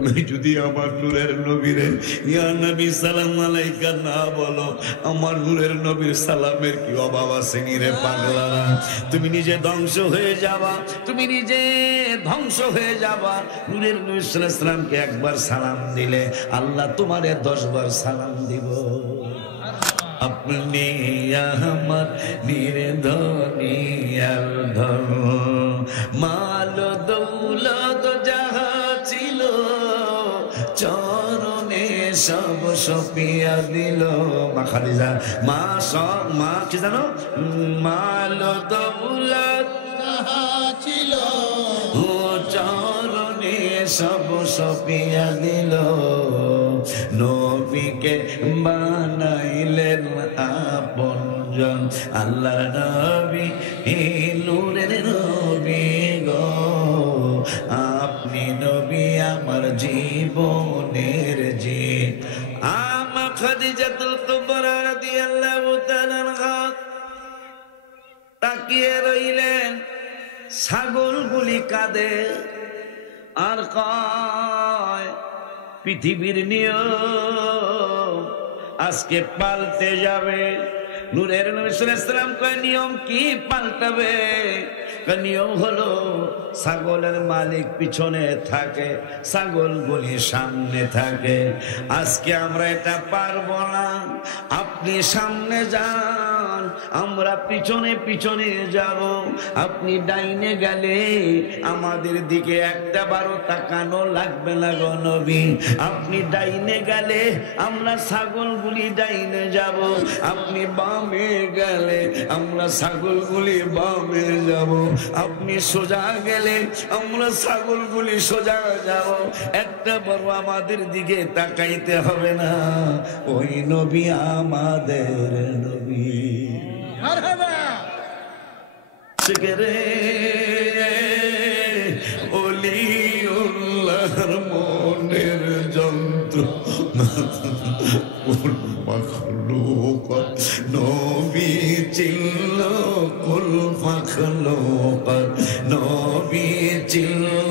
তুমি যদি আমার নূরের নবীরে ইয়া নবী সালাম আলাইকা না বলো, আমার নূরের নবীর সালামের কি অভাব আছে রে পাগলা? তুমি নিজে ধ্বংস হয়ে যাবা, তুমি নিজে ধ্বংস হয়ে যাবা। নূরের নবী সাল্লাল্লাহু আলাইহি ওয়াসাল্লামকে একবার সালাম দিলে আল্লাহ তোমারে 10 বার সালাম দিব। আপনি আমার নির্ধনিয়ার ধন, মাল দৌলত যাহা ছিল চরণে সব সপিয়া দিল। মা খাদিজা, মা কি জানো, মাল দৌলত যাহা ছিল চরণে সব সপিয়া দিল। নবীকে বানাইলেন আপনজন, আল্লাহর নবী নূরের নবী গো। আপনি নবী আমার জীবনের জি। আমা খাদিজাতুল কুবরা রাদিয়াল্লাহু তাআলা আনহা তাকিয়ে রইলেন, ছাগলগুলি কাঁদে আর কয় পৃথিবীর নিয়ম আজকে পাল্টে যাবে। নূরের নবী সাল্লাল্লাহু আলাইহি ওয়াসাল্লাম কয় নিয়ম কি পাল্টাবে? নিয়ম হলো ছাগলের মালিক পিছনে থাকে, ছাগলগুলি সামনে থাকে। আজকে আমরা এটা পারবো না, আপনি সামনে যান, আমরা পিছনে পিছনে যাব। আপনি ডাইনে গেলে আমাদের দিকে একটা বারো তাকানো লাগবে না গো নবী। আপনি ডাইনে গেলে আমরা ছাগলগুলি ডাইনে যাব, আপনি বামে গেলে আমরা ছাগলগুলি বামে যাব। আপনি সোজা গেলে আমরা ছাগলগুলি সোজা যাব। একটা বড় আমাদের দিকে তাকাইতে হবে না। ওই নবী আমাদের নবী। রে ওলিউল্লাহর মনের যন্ত্র নবী চিল্ল কুল মাখলুকাত, নবী চিল্ল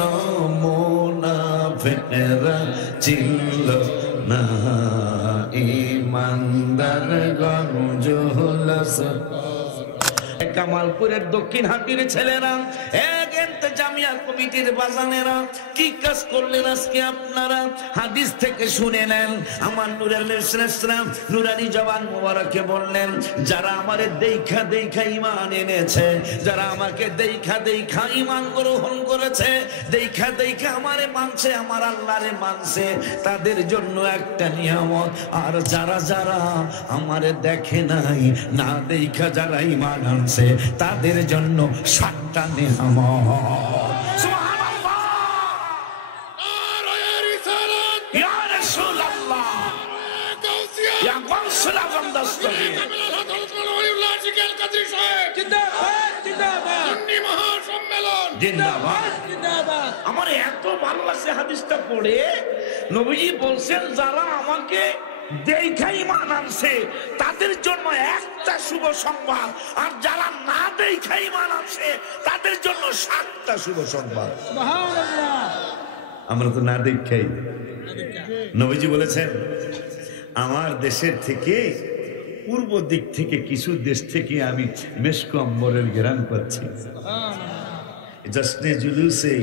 মুনাফিকরা চিল্ল না, ঈমানদার গঞ্জ হলস। কামালপুরের দক্ষিণ হাটির ছেলেরা, জামিয়া কমিটির বাজানেরা কি কাজ করলেন আজকে আপনারা? হাদিস থেকে শুনে নেন। আমার নূরের নবী সাল্লাল্লাহু আলাইহি ওয়াসাল্লাম নুরানি জবান মোবারকে বললেন, যারা আমারে দেখা দেখা ঈমান এনেছে, যারা আমাকে দেখা দেখা ঈমান গ্রহণ করেছে, দেখা দেখা আমারে মানছে, আমার আল্লাহরে মানছে, তাদের জন্য একটা নিয়ামত। আর যারা যারা আমারে দেখে নাই, না দেখা যারা ঈমান আনছে, তাদের জন্য 7টা নিয়ামত। আমার এত ভালো লাগছে হাদিসটা পড়ে। নবীজি বলছেন, যারা আমাকে দেখাই ঈমান আনছে তাদের জন্য একটা শুভ সংবাদ, আর যারা না দেখাই ঈমান আনছে তাদের জন্য 7টা শুভ সংবাদ। আমরা তো না দেখাই। নবীজি বলেছেন, আমার দেশের থেকে পূর্ব দিক থেকে কিছু দেশ থেকে আমি মেশক আম্বরের ঘ্রাণ পাচ্ছি। জশ্নে জুলুসে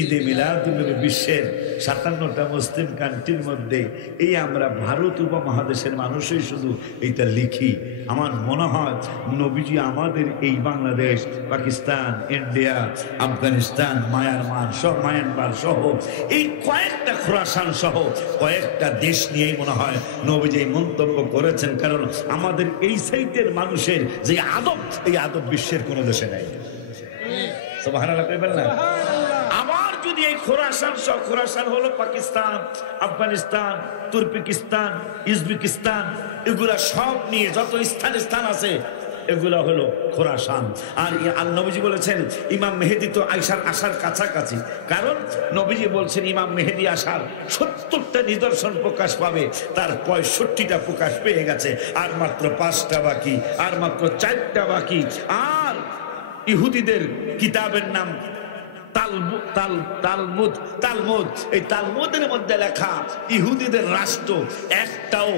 ঈদে মিলাদুন্নবী বিশ্বের 57টা মুসলিম কান্ট্রির মধ্যে এই আমরা ভারত উপমহাদেশের মানুষই শুধু এইটা লিখি। আমার মনে হয় নবীজি আমাদের এই বাংলাদেশ, পাকিস্তান, ইন্ডিয়া, আফগানিস্তান, মায়ানমার সহ এই কয়েকটা খোরাসান সহ কয়েকটা দেশ নিয়েই মনে হয় নবীজি এই মন্তব্য করেছেন। কারণ আমাদের এই সাইটের মানুষের যে আদব, এই আদব বিশ্বের কোনো দেশে নাই। আবার যদি এই খোরাসান হলো পাকিস্তান, আফগানিস্তান, তুর্কিস্তান, উজবেকিস্তান, এগুলা সব নিয়ে যত স্থান আছে এগুলা হলো খোরাসান। আর নবীজি বলেছেন ইমাম মেহেদি তো আসার কাছাকাছি। কারণ নবীজি বলছেন ইমাম মেহেদি আসার 70টা নিদর্শন প্রকাশ পাবে, তার 65টা প্রকাশ পেয়ে গেছে, আর মাত্র 5টা বাকি, আর মাত্র 4টা বাকি। আর ইহুদিদের কিতাবের নাম তালমুদ এই তালমুদের মধ্যে লেখা ইহুদিদের রাষ্ট্র একটাও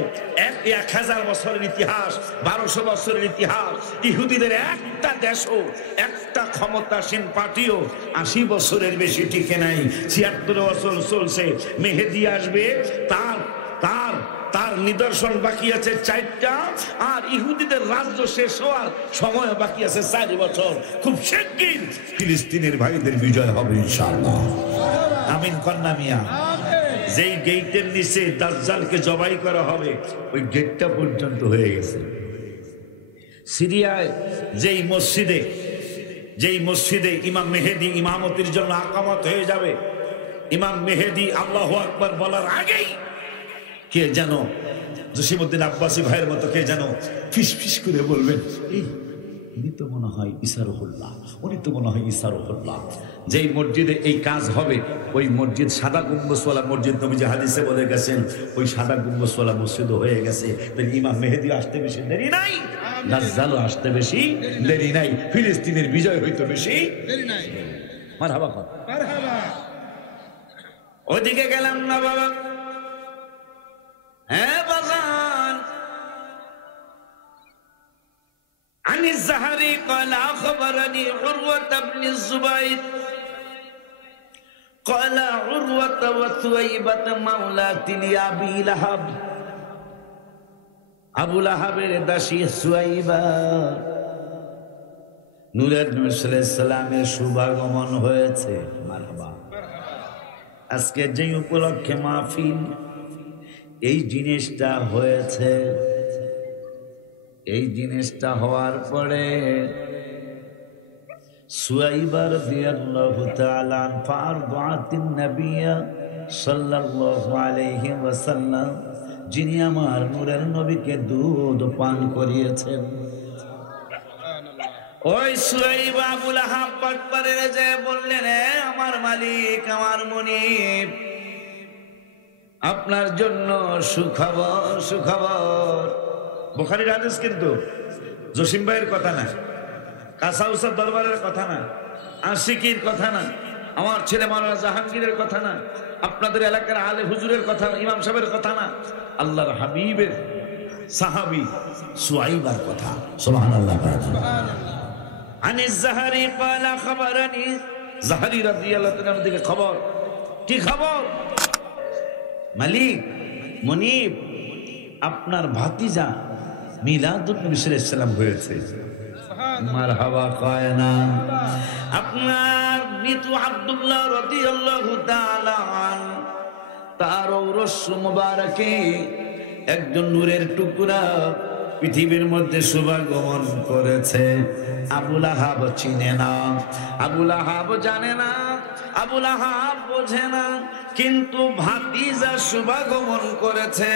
1000 বছরের ইতিহাস, 1200 বছরের ইতিহাস, ইহুদিদের একটা দেশও, একটা ক্ষমতাসীন পার্টিও 80 বছরের বেশি টিকে নাই। 76 বছর চলছে। মেহেদী আসবে, তার নিদর্শন বাকি আছে 4টা, আর ইহুদিদের রাজ্য শেষ হওয়ার সময় বাকি আছে 4 বছর। খুব শিগগির ফিলিস্তিনের ভাইদের বিজয় হবে ইনশাআল্লাহ। আমিন কন্যা মিয়া। যেই গেটের নিচে দাজ্জালকে জবাই করা হবে ওই গেটটা পর্যন্ত হয়ে গেছে। সিরিয়ায় যেই মসজিদে ইমাম মেহেদী ইমামতির জন্য আকামত হয়ে যাবে, ইমাম মেহেদী আল্লাহু আকবার বলার আগেই কে যেন জসিমউদ্দিন আব্বাসী ভাইয়ের মতো কে যেন ফিস ফিস করে বলবেন, উনি তো মনে হয় ইসারুল্লাহ, উনি তো মনে হয় ইসারুল্লাহ। যেই মসজিদে এই কাজ হবে ওই মসজিদ সাদা গুম্বজওয়ালা মসজিদ, নবীজি হাদিসে বলে গেছেন ওই সাদা গুম্বজওয়ালা মসজিদ হয়ে গেছে। তাই ইমাম মেহেদী আসতে বেশি দেরি নাই, দাজ্জালও আসতে বেশি দেরি নাই, ফিলিস্তিনের বিজয় হইতে বেশি দেরি নাই। মারহাবা কর, মারহাবা। ওদিকে গেলাম না বাবা। হ্যাঁ বাজান। عن الزهري قال أخبرني عروة بن الزبير قال عروة وثويبة مولات لأبي لهب আবু লাহাবের দাসী সুয়াইবা নূরের নবী সাল্লাল্লাহু আলাইহি সাল্লামের শুভাগমন হয়েছে। মারহাবা। আজকে যে উপলক্ষে মাহফিল, এই জিনিসটা হয়েছে, এই জিনিসটা হওয়ার পরে সুয়াইবা রাদিয়াল্লাহু তাআলা ফারদাতিন নবী সাল্লাল্লাহু আলাইহি ওয়াসাল্লাম, যিনি আমার নূরের নবীকে দুধ পান করিয়েছেন, ওই সুয়াইবা আবু লাহাব পাটপাড়ে যে বললেন, আমার মালিক, আমার মুনিব, আপনার জন্য সুখবর, সুখবর। বুখারীর হাদিস, কিন্তু জসিম ভাইয়ের কথা না, কাসাউসার দরবারের কথা না, আশিকির কথা না, আমার ছেলে মাওলানা জাহাঙ্গীরের কথা না, আপনাদের এলাকার আলে হুজুরের কথা, ইমাম সাহেবের কথা না, আল্লাহর হাবিবের সাহাবী সুয়াইবার কথা। সুবহানাল্লাহ, সুবহানাল্লাহ। আনিস যাহারি قال خبرني যাহারি রাদিয়াল্লাহু তাআলা থেকে খবর। কি খবর? মালিক, মুনিব, আপনার ভাতিজা মিলাদুন নবী সাল্লাল্লাহু আলাইহি ওয়াসাল্লাম হয়েছে। মারহাবা কয় না? আপনার মৃত আব্দুল্লাহ রাদিয়াল্লাহু তাআলা তার ঔরস মুবারকে একজন নূরের টুকরা পৃথিবীর মধ্যে শুভাগমন করেছে। আবু লাহাব চিনে না, আবু লাহাব জানে না, আবু লাহাব বোঝে না, কিন্তু ভাতিজা শুভাগমন করেছে।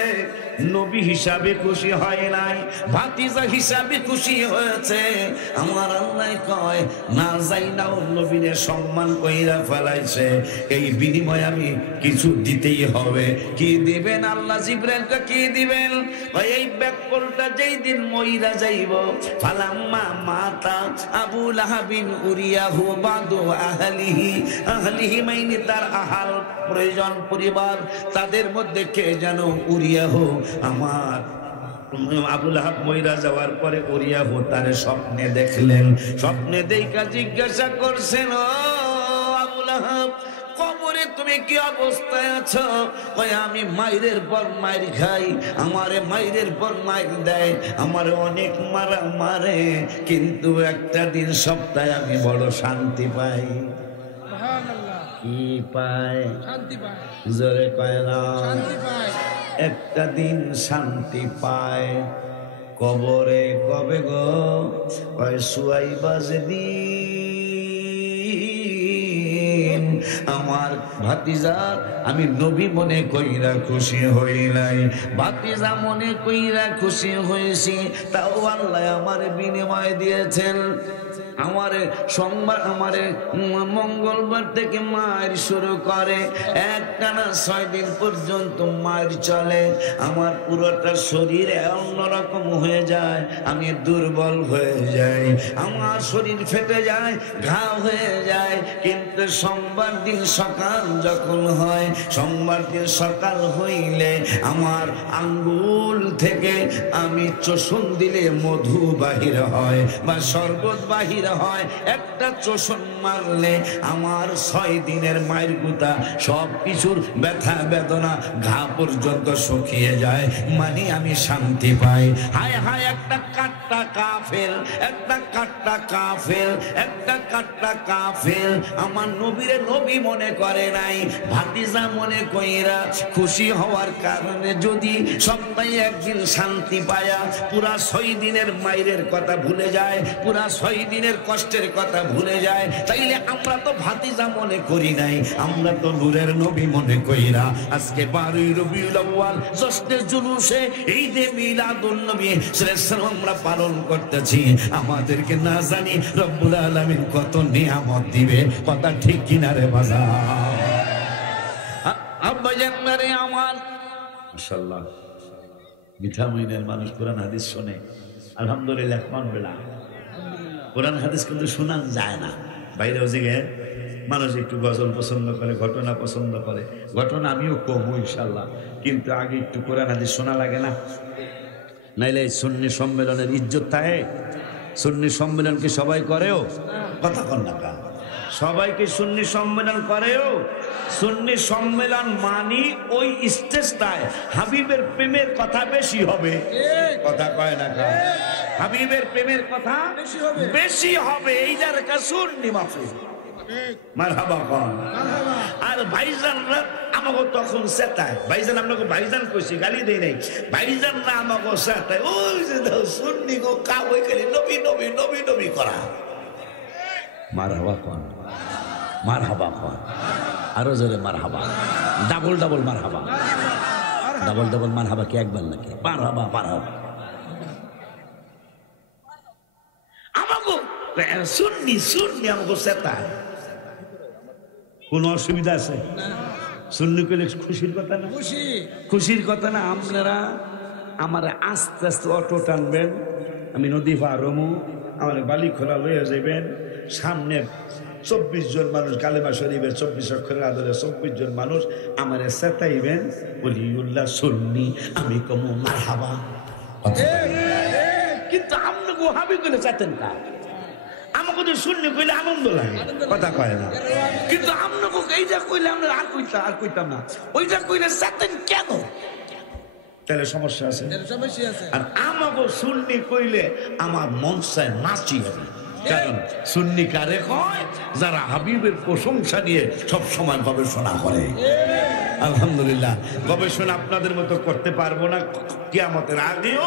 নবী হিসাবে খুশি হয় নাই, ভাতিজা হিসাবে খুশি হয়েছে। আমার আল্লাহ কয়, না যাই না নবীরে সম্মান কইরা ফেলাইছে, এই বিনিময়ে আমি কিছু দিতেই হবে। কি দিবেন? আল্লাহ জিবরাইলকে কি দিবেন? এই ব্যাকলটা যেই দিন মইরা যাইব, ফালাম্মা মাতা আবু লাহাবিন উরিয়াহু বাদু আহলিহি মাইনি, তার আহাল প্রয়োজন পরিবার, তাদের মধ্যে কে যেন উরিয়াহু, আমার আবু লাহাব মইরা যাওয়ার পরে উরিয়াহু তারে স্বপ্নে দেখলেন। স্বপ্নে দেখা জিজ্ঞাসা করছেন, ও আবু লাহাব, কবরে তুমি কি অবস্থায় আছো? আমি মাইরের পর মাইর খাই, আমারে মাইরের পর মাইর দেয়, আমার অনেক মারা মারে, কিন্তু একটা দিন সপ্তাহে আমি বড় শান্তি পাই। কি পায়? শান্তি পায়। জোরে কয় না, শান্তি পায়। একটা দিন শান্তি পায়। কবরে কবে গো? কয় সুয়াইবা যেদিন আমার ভাতিজার আমি নবী মনে কইরা খুশি হই নাই, ভাতিজা মনে কইরা খুশি হয়েছি, তাও আল্লাহ আমার বিনিময় দিয়েছেন আমারে সোমবার আমারে মঙ্গলবার থেকে মায়ের শুরু করে, একটানা 6 দিন পর্যন্ত মায়ের চলে। আমার পুরোটা শরীর অন্যরকম হয়ে যায়, আমি দুর্বল হয়ে যাই, আমার শরীর ফেটে যায়, ঘা হয়ে যায়। কিন্তু সোমবার দিন সকাল যখন হয়, সোমবার দিন সকাল হইলে আমার আঙ্গুল থেকে আমি চোষণ দিলে মধু বাহির হয় বা শরবত বাহির হয়। একটা চোষণ মারলে আমার 6 দিনের মায়ের গুতা সব কিছুর ব্যথা বেদনা ঘা পর্যন্ত শুকিয়ে যায়, মানে আমি শান্তি পাই। হায় হায়, একটা কাট্টা কাফের, একটা কাট্টা কাফের, একটা কাট্টা কাফের আমার নবীরে নবী মনে করে নাই, ভাতিজা মনে কইরা খুশি হওয়ার কারণে যদি সপ্তাহে একদিন শান্তি পায়া পুরা 6 দিনের মায়ের কথা ভুলে যায়, পুরা 6 দিনের কষ্টের কথা ভুলে যায়, তাইলে আমরা তো ভাতিজা মনে করি নাই, আমরা তো নূরের নবী মনে কইরা আজকে 12 রবিউল আউয়াল জশ্নে জুলুসে ঈদে মিলাদুন নবী সাল্লাল্লাহু আমরা পালন করতেছি। আমাদেরকে না জানি রব্বুল আলামিন কত নিয়ামত দিবে, কথা ঠিক কিনা রে বাজার? আব্বা জানরে আমার মাশাআল্লাহ মিঠা মইনের মানুষ কোরআন হাদিস শোনে, আলহামদুলিল্লাহ। কোন বেলা কোরআন হাদিস কিন্তু শোনা যায় না, বাইরেও জিগে মানুষ একটু গজল পছন্দ করে, ঘটনা পছন্দ করে, ঘটনা আমিও কমু ইনশাল্লাহ, কিন্তু আগে একটু কোরআন হাদিস শোনা লাগে না, নাইলে সুন্নি সম্মেলনের ইজ্জত থাকে। সুন্নি সম্মেলন কি সবাই করেও? কথা কন না কা, সবাইকে সুন্নি সম্মেলন করেও? সুন্নি সম্মেলন মানি ওই স্টেজটায় হাবিবের প্রেমের কথা বেশি হবে, কথা কয় না কা, হাবিবের প্রেমের কথা বেশি হবে, এই জায়গা সুন্নি মাহফিল। মারহাবা কোন? আর ভাইজানরা আমাকে তখন সেটায়, ভাইজান আপনাকে ভাইজান কইছি, গালি দেই নাই, ভাইজান না আমাকে সেটায়, ওই যে সুন্নি গো কাবই করে নবী নবী নবী নবী করা। মারহাবা কোন? মারহাবা কোন? আরো জোরে মারহাবা, ডাবল ডাবল মারহাবা, ডাবল ডাবল মারহাবা কি একবার নাকি? মারহাবা মারহাবা। আমাকে সুন্নি সুন্নি আমাকে সেটায়, কোন অসুবিধা আছে? সুন্নি কইলে খুশির কথা না? খুশির কথা না? আপনারা আমার আস্তে আস্তে অটো টানবেন, আমি নদী পার হমু, আমার বালি খোলা লইয়া যাইবেন, সামনে 24 জন মানুষ কালেমা শরীফের 24 অক্ষরের আদরে 24 জন মানুষ আমার সেটাইবেন, ওলিউল্লাহ সুন্নি, আমি কমু মারহাবা। কিন্তু আপনাকে হাবি কইলে চাইতেন না, আমাকে তো সুন্নি কইলে আনন্দ লাগে, কথা কয় না, কিন্তু আপনাকে এইটা কইলে আমরা আর কইতাম না, ওইটা কইলে চাইতেন কেন? তাহলে সমস্যা আছে। আর আমাকে সুন্নি কইলে আমার মন চায় নাচি হবে, কারণ সুন্নি কারে কয়? যারা হাবিবের প্রশংসা নিয়ে সব সময় গবেষণা করে। আলহামদুলিল্লাহ, গবেষণা আপনাদের মতো করতে পারবো না কিয়ামতের আগেও।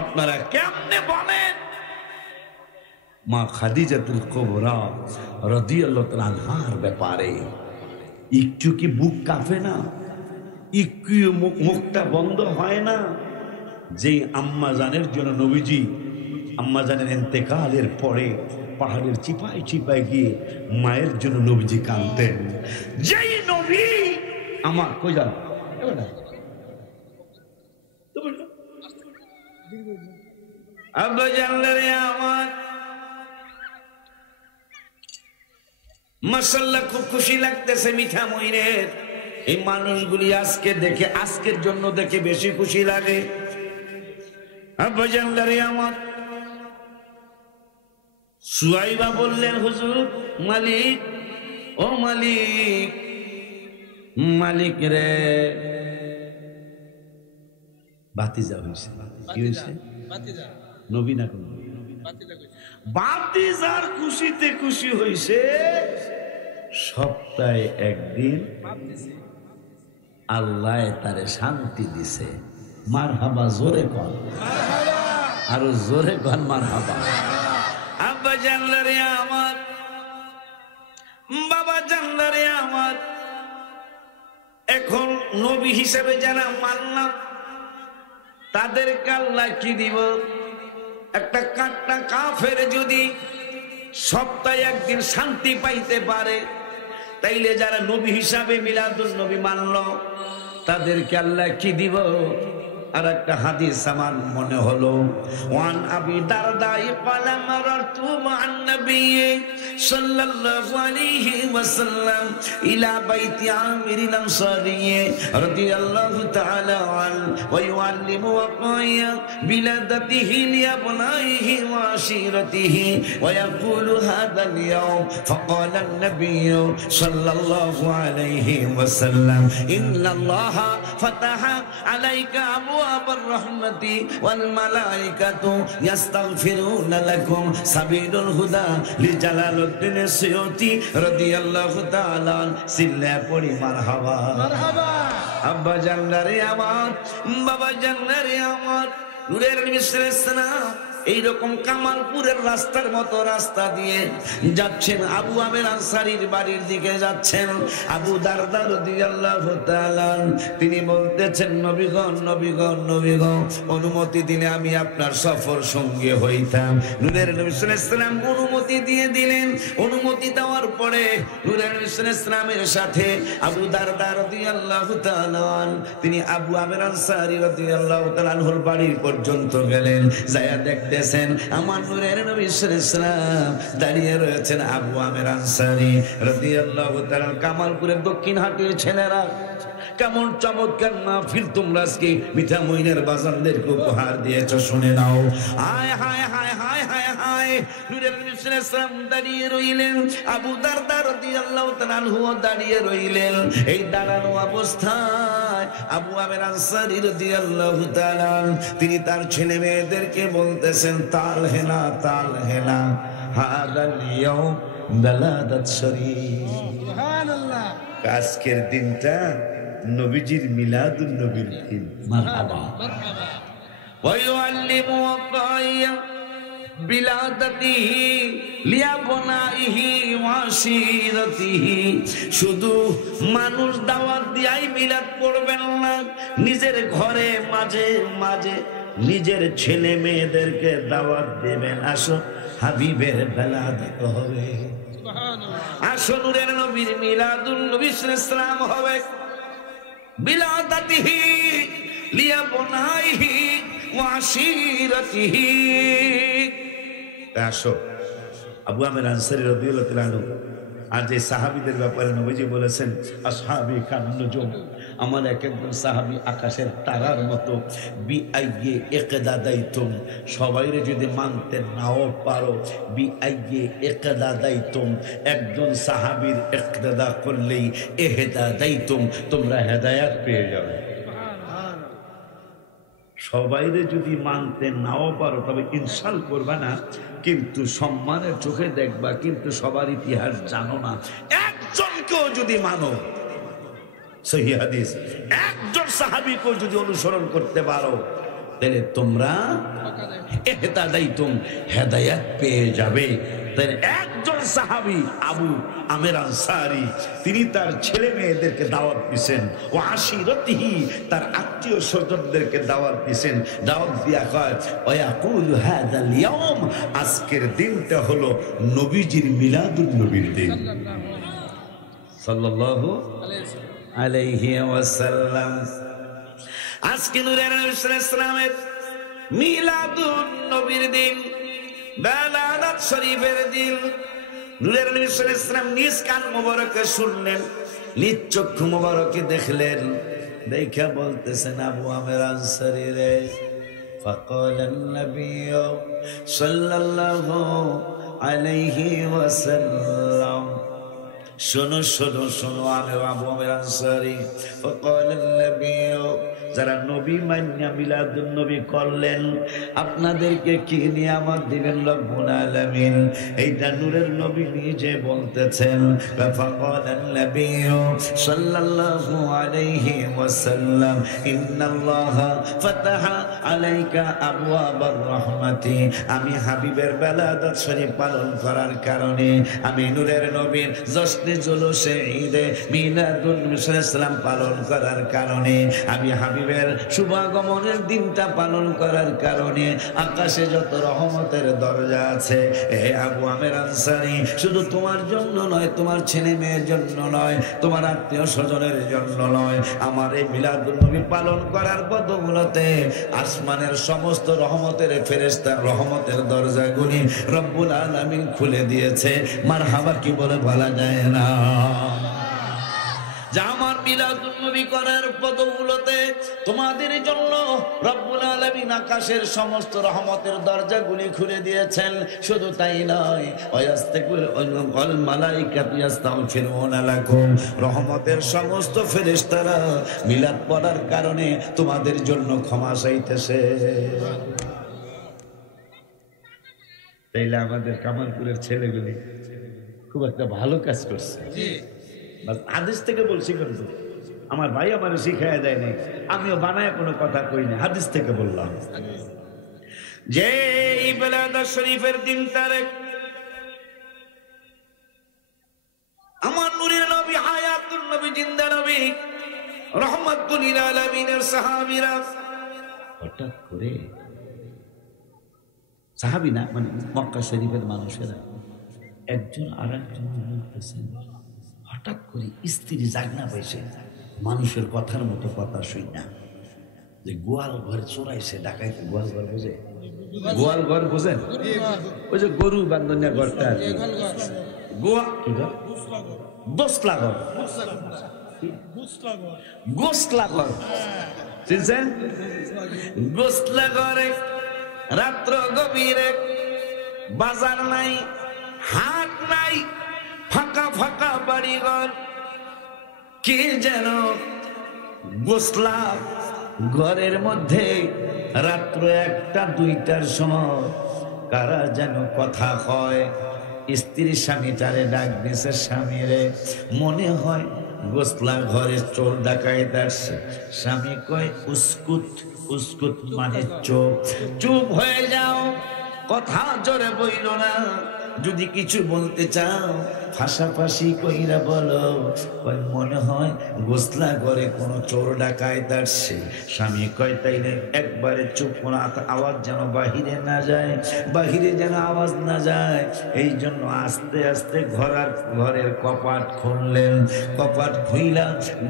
আপনারা কেমনে বলেন? মা খাদিজাতুল কুবরা রাদিয়াল্লাহু তাআলা আনহার ব্যাপারে একটু কি বুক কাঁপে না? একটু মুখটা বন্ধ হয় না? যে আম্মা জানের জন্য নবীজি আম্মা জানের ইন্তেকালের পরে পাহাড়ের চিপায় চিপায় গিয়ে মায়ের জন্য নবীজি কাঁদতেন। যেই নবী আমার কই যান আব্বা জানলে আমার মাশাআল্লাহ খুব খুশি লাগতেছে মিঠা মইনের এই মানুষগুলি আজকে দেখে, আজকের জন্য দেখে বেশি খুশি লাগে। আব্বা জানলে আমার সুয়াইবা বললেন, হুজুর মালিক, ও মালিক, মালিক রে, ভাতিজা হয়েছে। কি হয়েছে? নবী না কোন ভাতিজার খুশিতে খুশি হয়েছে। সপ্তাহে একদিন আল্লাহ তারে শান্তি দিছে। মারহাবা, জোরে কর, আরো জোরে কর মারহাবা। আব্বা জানলে রে আমার, বাবা জানলে রে আমার, এখন নবী হিসেবে যারা মানলাম তাদেরকে আল্লাহ কি দিব? একটা কাট্টা কাফের যদি সপ্তাহে একদিন শান্তি পাইতে পারে, তাইলে যারা নবী হিসাবে মিলাদুন নবী মানল তাদেরকে আল্লাহ কি দিব? আর একটা হাদিস আমার মনে হলো, ওয়ান আবি দারদাই ক্বালা মারাতু মা'আন নবী সাল্লাল্লাহু আলাইহি ওয়াসাল্লাম ইলা বাইতি আমির আনসারী রাদিয়াল্লাহু তাআলা আন ওয়া ইউআল্লিমু ওয়াকায়া বিলাদাতিহি লিয়াবনাইহি ওয়া আশিরাতিহি ওয়া ইয়াকুলু হাদাল ইয়াওম ফাকালা আন-নবী সাল্লাল্লাহু আলাইহি ওয়াসাল্লাম ইন্নাল্লাহা ফাতাহা আলাইকা أبواب الرحمة والملائكة يستغفرون لكم سبيل الهدى لجلال الدين السيوطي رضي الله تعالى عنه سلا পড়ি মারহাবা মারহাবা। আব্বা জান্নারে আমার, বাবা জান্নারে আমার, নূরের নবী সাল্লাল্লাহু আলাইহি এইরকম কামালপুরের রাস্তার মতো রাস্তা দিয়ে যাচ্ছেন, আবু আমের আনসারীর বাড়ির দিকে যাচ্ছেন। আবু দারদা রাদিয়াল্লাহু তাআলা তিনি বলতেছেন, নবীগণ নবীগণ নবীগণ, অনুমতি দিলে আমি আপনার সফর সঙ্গে হইতাম। নূরের নবী সাল্লাল্লাহু আলাইহি ওয়াসাল্লাম অনুমতি দিয়ে দিলেন। অনুমতি দেওয়ার পরে নূরের নবী সাল্লাল্লাহু আলাইহি ওয়াসাল্লামের সাথে আবু দারদা রাদিয়াল্লাহু তাআলা তিনি আবু আমের আনসারী রাদিয়াল্লাহু তাআলা আনহুর বাড়ি পর্যন্ত গেলেন। যায়া দেখতে আমার নূরের নবী সাল্লাল্লাহু আলাইহি ওয়াসাল্লাম দাঁড়িয়ে রয়েছেন। আবু আমের আনসারী রাদিয়াল্লাহু তাআলা কামালপুরের দক্ষিণ হাটের ছেলেরা, কেমন চমৎকার মাহফিল তোমরা আজকে মিঠা মইনের বাজারদেরকে উপহার দিয়েছ, শুনে নাও। হায় হায় হায় হায় হায় হায়, নূরের নবী সাল্লাল্লাহু আলাইহি ওয়াসাল্লাম দাঁড়িয়ে রইলেন, আবু দারদা রাদিয়াল্লাহু তাআলা আনহু দাঁড়িয়ে রইলেন। এই দাঁড়ানো অবস্থায় আবু আমের আনসারী রাদিয়াল্লাহু তাআলা তিনি তার ছেলে মেয়েদেরকে বলতেছেন, তাল হেনা তাল হেনা হাদাল ইয়াউম দালাদাত শরীফ, সুবহানাল্লাহ। আজকের দিনটা নবীজির মিলাদুন নবীর দিন, মারহাবা মারহাবা। ওয়া ইউআল্লিমু ওয়াকায়া বিলাদাতিহি লিয়াবনাইহি ওয়া আশিরাতিহি। শুধু মানুষ দাওয়াত দিয়াই মিলাদ পড়বেন না, নিজের ঘরে মাঝে মাঝে নিজের ছেলে মেয়েদেরকে দাওয়াত দেবেন, আসো হাবিবের বেলাদাত হবে, সুবহানাল্লাহ। আসো নূরের নবীর মিলাদুন নবী সাল্লাল্লাহু আলাইহি ওয়াসাল্লাম হবে। বিলাদাতিহি লিয়াবনাইহি ওয়া আশিরাতিহি। আসো। আবু আমের আনসারী রাদিয়াল্লাহু তাআলা আনহু আর যে সাহাবীদের ব্যাপারে নবীজি বলেছেন, আসহাবি কান্নুজুম, আমার এক একজন সাহাবী আকাশের তারার মতো, বিআইয়ে ইকদাদাইতুম, সবাইরে যদি মানতে নাও পারো, বিআইয়ে ইকদাদাইতুম, একজন সাহাবীর ইকদাদা করলেই ইহদাদাইতুম, তোমরা হেদায়েত পেয়ে যাবে। সবাইরে যদি মানতে নাও পারো তবে ইনসাল করবা না, কিন্তু সম্মানের চোখে দেখবা, কিন্তু সবার ইতিহাস জানো না। একজনকেও যদি মানো, সহিহ হাদিস, একজন সাহাবীকেও যদি অনুসরণ করতে পারো, তাহলে তোমরা ইহতাদাইতুম, হেদায়েত পেয়ে যাবে। তাই একজন সাহাবী আবু আমের আনসারী তিনি তার ছেলে মেয়েদেরকে দাওয়াত দিয়েছেন, ও আশিরতিহি, তার আত্মীয় স্বজনদেরকে দাওয়াত দিয়েছেন। দাওয়াত দিয়া কয়, ওয়াকুলু হাদাল ইয়াউম, আজকের দিনটা হলো নবীজির মিলাদুন নবীর দিন, সাল্লাল্লাহু আলাইহি ওয়াসাল্লাম। আজকে নূরের নবী সাল্লাল্লাহু আলাইহি ওয়াসাল্লামের মিলাদুন নবীর দিন, বেলাদাত শরীফের দিন। নূরের নবী সাল্লাল্লাহু আলাইহি ওয়াসাল্লাম নিজ কান মোবারকে শুনলেন, নিজ চক্ষু মোবারকে দেখলেন, দেখা বলতেছেন, আবু আমের আনসারী রে, ফাকালান নবী সাল্লাল্লাহু আলাইহি ওয়াসাল্লাম, শোনো শোনো শোনো, আমি আবু আমের আনসারী, ফাকালান নবী, যারা নবী মান্না মিলাদুন নবী করলেন, আপনাদেরকে কি নিয়ামত দিবেন রব্বুল আলামিন, এইটা নূরের নবী নিজে বলতেছেন। ফাকালান নবী সাল্লাল্লাহু আলাইহি ওয়াসাল্লাম, ইন্নাল্লাহা ফাতাহা আলাইকা আবওয়াবার রাহমাতি, আমি হাবিবের বেলাদাত শরীফ পালন করার কারণে, আমি নূরের নবীর জশ্নে জুলুসে ঈদে মিলাদুন নবী সাল্লাল্লাহু আলাইহি ওয়াসাল্লাম পালন করার কারণে, আমি হাবিব হাবিবের শুভাগমনের দিনটা পালন করার কারণে আকাশে যত রহমতের দরজা আছে, এ আবু আমের আনসারী, শুধু তোমার জন্য নয়, তোমার ছেলে মেয়ের জন্য নয়, তোমার আত্মীয় স্বজনের জন্য নয়, আমার এই মিলাদুন নবী পালন করার বদৌলতে আসমানের সমস্ত রহমতের ফেরেশতা রহমতের দরজাগুলি রব্বুল আলামিন খুলে দিয়েছে। মারহাবা কি বলে বলা যায় না? যা আমার মিলাদুন নবী করার বদৌলতে তোমাদের জন্য রব্বুল আলামিন আকাশের সমস্ত রহমতের দরজাগুলি খুলে দিয়েছেন। শুধু তাই নয়, ওয়াল মালাইকাতু ইস্তাগফিরুনা লাকুম, রহমতের সমস্ত ফেরেশতারা মিলাদ পড়ার কারণে তোমাদের জন্য ক্ষমা চাইতেছে। তাইলে আমাদের কামালপুরের ছেলেগুলি খুব একটা ভালো কাজ করছে। হাদিস থেকে বলছি, কিন্তু আমার ভাই আমার শিখায় দেয় নাই, আমিও বানায় কোনো কথা কই না, হাদিস থেকে বললাম যে ইবাদত শরীফের দিন তারিখ আমার নূরের নবী, হায়াতুন নবী, জিন্দা নবী, রহমাতুল লিল আলামিনের সাহাবীরা হঠাৎ করে, সাহাবী না মানে মক্কা শরীফের মানুষেরা একজন আর একজন বলতেছেন, হঠাৎ করে স্ত্রী জাগনা পাইছে, মানুষের কথার মতো কথা শুই না, যে গোয়াল ঘর চোরাইছে ডাকাইতে। গোয়াল ঘর বোঝে? গোয়াল ঘর বোঝেন? ওই যে গরু বান্ধনিয়া ঘরটা, গোসলা ঘর, গোসলা ঘর চিনছেন? গোসলা ঘরে রাত্র গভীরে, বাজার নাই, হাট নাই, ফাঁকা ফাঁকা বাড়িঘর, কে যেন গোসলা ঘরের মধ্যে রাত্র 1টা 2টার সময় কারা যেন কথা হয়। স্ত্রী স্বামীটারে ডাক দিছে, স্বামীরে মনে হয় গোসলা ঘরে চোর ডাকাইত আসছে। স্বামী কয় উস্কুত, উস্কুত মানে চোখ, চুপ হয়ে যাও, কথা জোরে বইল না, যদি কিছু বলতে চাও ফাঁসাফাঁসি কইরা বলো। কয় মনে হয় গোসলা ঘরে কোনো চোর ডাকাইত আসছে। স্বামী কয় তাইলে একবারে চুপ, কোনো আওয়াজ যেন বাহিরে না যায়, বাহিরে যেন আওয়াজ না যায়, এই জন্য আস্তে আস্তে ঘরের কপাট খুললেন। কপাট খুইলা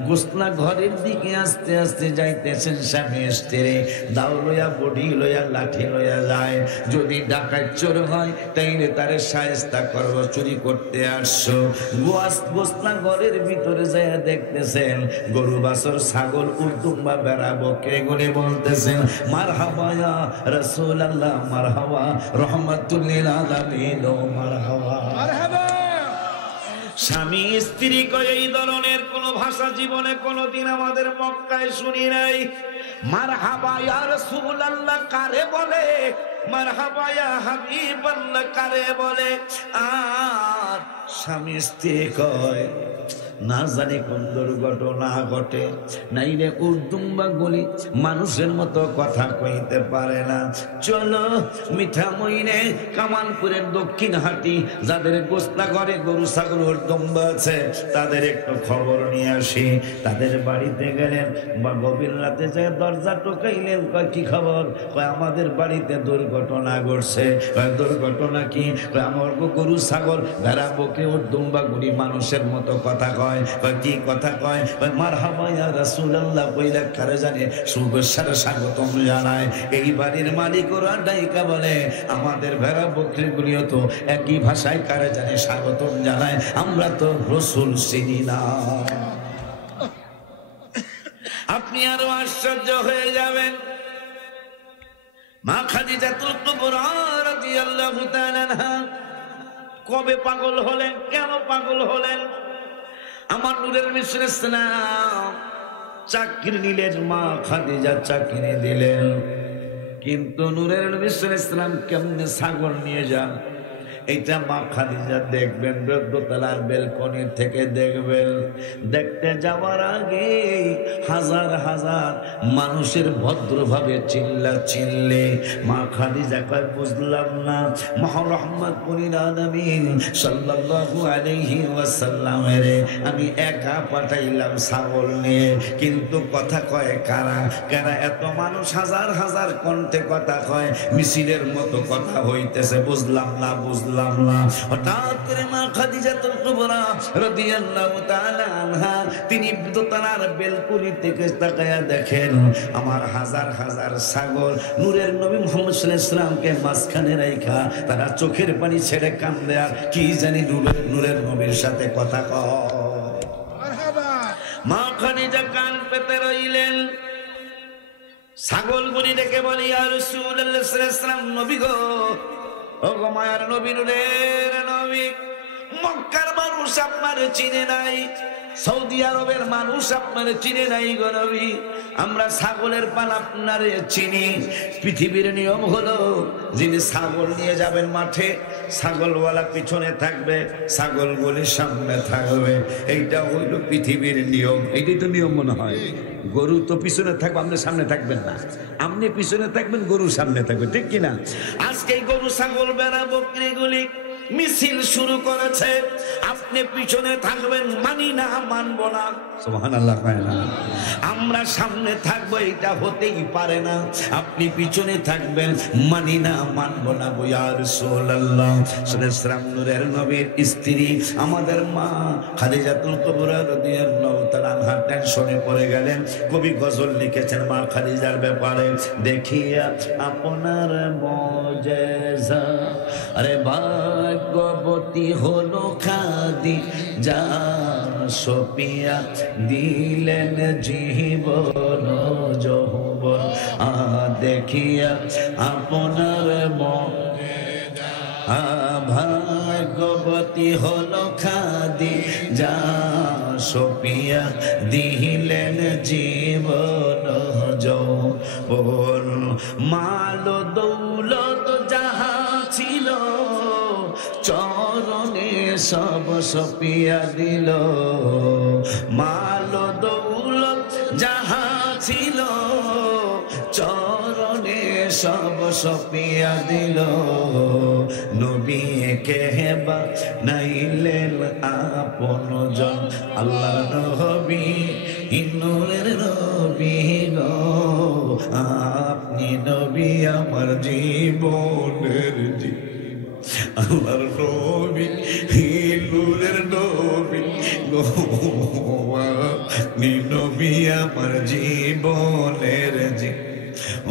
গোসলা ঘরের দিকে আস্তে আস্তে যাইতেছেন। স্বামী স্ত্রী দাও লইয়া, বডি লইয়া, লাঠি লইয়া যায়। যদি ডাকাত চোর হয় তাইলে তারে শায়েস্তা করবো, চুরি করতে আসছো। গোসলা ঘরের ভিতরে যায় দেখতেছেন গরু বাছর ছাগল উর্দুম্বা বেড়াবো, কে গুলি বলতেছেন মারহাবা ইয়া রাসূলুল্লাহ, মারহাবা রহমাতুল লিল আলামিন, মারহাবা মারহাবা। স্বামী স্ত্রী কয় এই ধরনের কোন ভাষা জীবনে কোনদিন আমাদের মক্কায় শুনি নাই। মারহাবা ইয়া রাসূলুল্লাহ কারে বলে, মারহাবা ইয়া হাবিবাল্লাহ কারে বলে। আর স্বামী স্ত্রী কয় না জানি কোন দুর্ঘটনা ঘটে, নাইলে উর্দুম্বা গলি মানুষের মতো কথা কইতে পারে না। চলো মিঠামইনে কামালপুরের দক্ষিণ হাটি, যাদের গোসলা ঘরে গরু ছাগল উর্দুম্বা আছে তাদের একটু খবর নিয়ে আসি। তাদের বাড়িতে গেলেন বা গভীর রাতে যে দরজা টোকাইলেন, কয় কি খবর? কয় আমাদের বাড়িতে দুর্ঘটনা ঘটছে। কয় দুর্ঘটনা কি? কয় আমার গরু ছাগল ভেড়া বকে উর্দুম্বা গুলি মানুষের মতো কথা কয়। কি কথা কয়? মারহাবা ইয়া রাসূলুল্লাহ কইলা কারে জানে শুভেচ্ছার স্বাগতম জানায়। এই বাড়ির মালিক ওরা ডাইকা বলে আমাদের ভেড়া বকরিগুলিও তো একই ভাষায় কারে জানে স্বাগতম জানায়, আমরা তো রাসূল চিনি না। আপনি আরো আশ্চর্য হয়ে যাবেন। মা খাদিজাতুল কুবরা রাদিয়াল্লাহু তাআলা আনহা কবে পাগল হলেন, কেন পাগল হলেন? আমার নূরের মিসরের ইসলাম চাকরি নিলেন, মা খাদিজা চাকরি দিলেন, কিন্তু নূরের মিসরের ইসলাম কেমনে ছাগল নিয়ে যান এইটা মা খাদিজা দেখবেন, দোতলার বেলকনি থেকে দেখবেন। দেখতে যাওয়ার আগে হাজার হাজার মানুষের ভদ্রভাবে চিল্লে মা খাদিজা কয়, বুঝলাম না রহমাতুল আলামিন সাল্লাল্লাহু আলাইহি ওয়াসাল্লামের আমি একা পাঠাইলাম ছাগল নিয়ে, কিন্তু কথা কয় কারা কারা? এত মানুষ হাজার হাজার কণ্ঠে কথা কয়, মিছিলের মতো কথা হইতেছে, বুঝলাম না। হঠাৎ করে মা খাদিজাতুল কুবরা রাদিয়াল্লাহু তাআলা আনহা তিনি দোতলার বেলকনি থেকে তাকায়া দেখেন আমার হাজার হাজার ছাগল নূরের নবী মুহাম্মদ সাল্লাল্লাহু আলাইহি ওয়াসাল্লামকে মাঝখানে রাইখা তারা চোখের পানি ছেড়ে কান্দে আর কি জানি নূরের নবীর সাথে কথা কয়। মা খাদিজা কান পেতে রইলেন। ছাগলগুলি ডেকে বলি, ইয়া রাসূলুল্লাহ সাল্লাল্লাহু আলাইহি ওয়াসাল্লাম, নবী গো, ও গো মায়ার নবী, নূরের নবী, মক্কার মানুষ আপনারে চিনে নাই, সৌদি আরবের মানুষ আপনারে চিনে নাই গো নবী, আমরা ছাগলের পাল আপনারে চিনি। পৃথিবীর নিয়ম হলো যিনি ছাগল নিয়ে যাবেন মাঠে, ছাগলওয়ালা পিছনে থাকবে, ছাগলগুলি সামনে থাকবে, এইটা হইল পৃথিবীর নিয়ম। এইটাই তো নিয়ম মনে হয়। গরু তো পিছনে থাকবে, আপনি সামনে থাকবেন না, আপনি পিছনে থাকবেন, গরু সামনে থাকবে, ঠিক কিনা? আজকে গরু ছাগল বেড়া বকরিগুলি মিছিল শুরু করেছে, আপনি পিছনে থাকবেন, মানি না, মানবো না, সুবহানাল্লাহ কয় না। আমরা সামনে থাকবো, এটা হতেই পারে না, আপনি পিছনে থাকবেন, মানি না, মানবো না। ইয়া রাসূলুল্লাহ সাল্লাল্লাহু আলাইহি ওয়াসাল্লাম নূরের নবীর স্ত্রী আমাদের মা খাদিজাতুল কুবরা রাদিয়াল্লাহু তাআলা আনহা টেনশনে পড়ে গেলেন। কবি গজল লিখেছেন মা খাদিজার ব্যাপারে, দেখিয়া আপনার মুজিজা, আরে ভাগ্যবতী হলো খাদিজা, সপিয়া দিলেন জীবন যৌবন, দেখিয়া আপনার ভাগ্যবতী হলো খাদিজা, সপিয়া দিলেন জীবন যৌবন, মাল দৌলত যাহা ছিল চরণে সব সপিয়া দিল, মাল দৌলত যাহা ছিল চরণে সব সপিয়া দিল, নবী কেহবা নাইলেন আপন জন, আল্লাহ নবী নূরের নবী গো, আপনি নবী আমার জীবনের আল্লাহর নবী নূরের নবী গো, আপনি নবী আমার জীবনের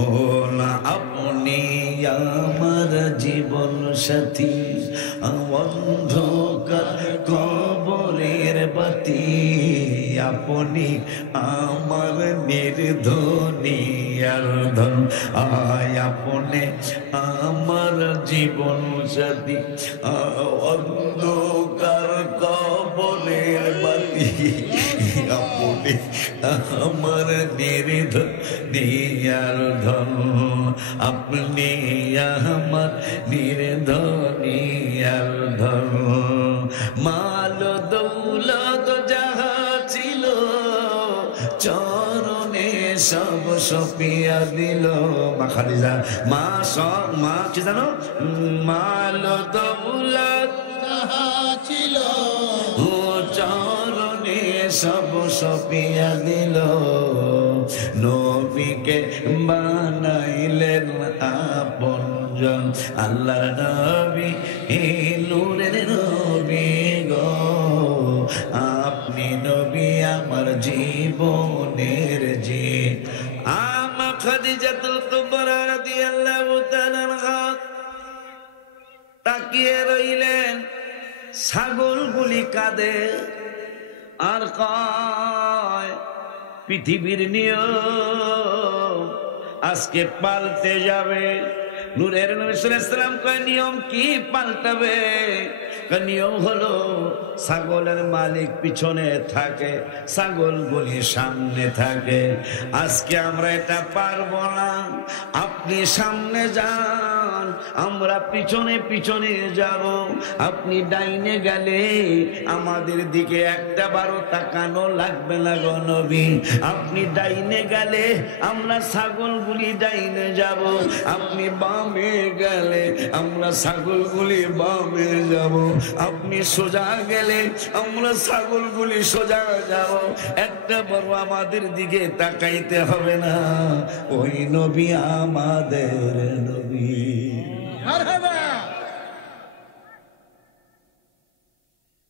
ও না, আপনি আমার জীবন সাথী, অন্ধকার কবরের বাতি, আপনি আমার নির্ধনী আর ধন, আপনি আমার জীবন সাথী, অন্ধকার কবরের বাতি, আপনি আমার নির্ধনী আর ধন, আপনি আমার নির্ধনী আর ধন, মাল দৌলত যাহা ছিল চরণে সব সপিয়া দিল। মা খাদিজা মা কি জানো, মাল দৌলত যাহা ছিল চরণে সব সপিয়া দিল, নবীকে বানাইলেন আপনজন, আল্লাহর নবী নূরের নবী গো, আপনি নবী আমার জীবনের মা খাদিজাতুল কুবরা রাদিয়াল্লাহু তাআলা আনহা তাকিয়ে রইলেন। ছাগলগুলি কাঁদে আর কয়, পৃথিবীর নিয়ম আজকে পাল্টে যাবে। নূরের নবী সাল্লাল্লাহু আলাইহি ওয়াসাল্লাম কয়, নিয়ম কি পাল্টাবে? নিয়ম হলো ছাগলের মালিক পিছনে থাকে, ছাগলগুলি সামনে থাকে। আজকে আমরা এটা পারবো না। আপনি সামনে যান, আমরা পিছনে পিছনে যাব। আপনি ডাইনে গেলে আমাদের দিকে একটা বারো তাকানো লাগবে না গো নবী। আপনি ডাইনে গেলে আমরা ছাগলগুলি ডাইনে যাব, আপনি বামে গেলে আমরা ছাগলগুলি বামে যাব, আপনি সোজা গেলে আমরা ছাগলগুলি সোজা যাব। একটা বড় আমাদের দিকে তাকাইতে হবে না। ওই নবী আমাদের নবী।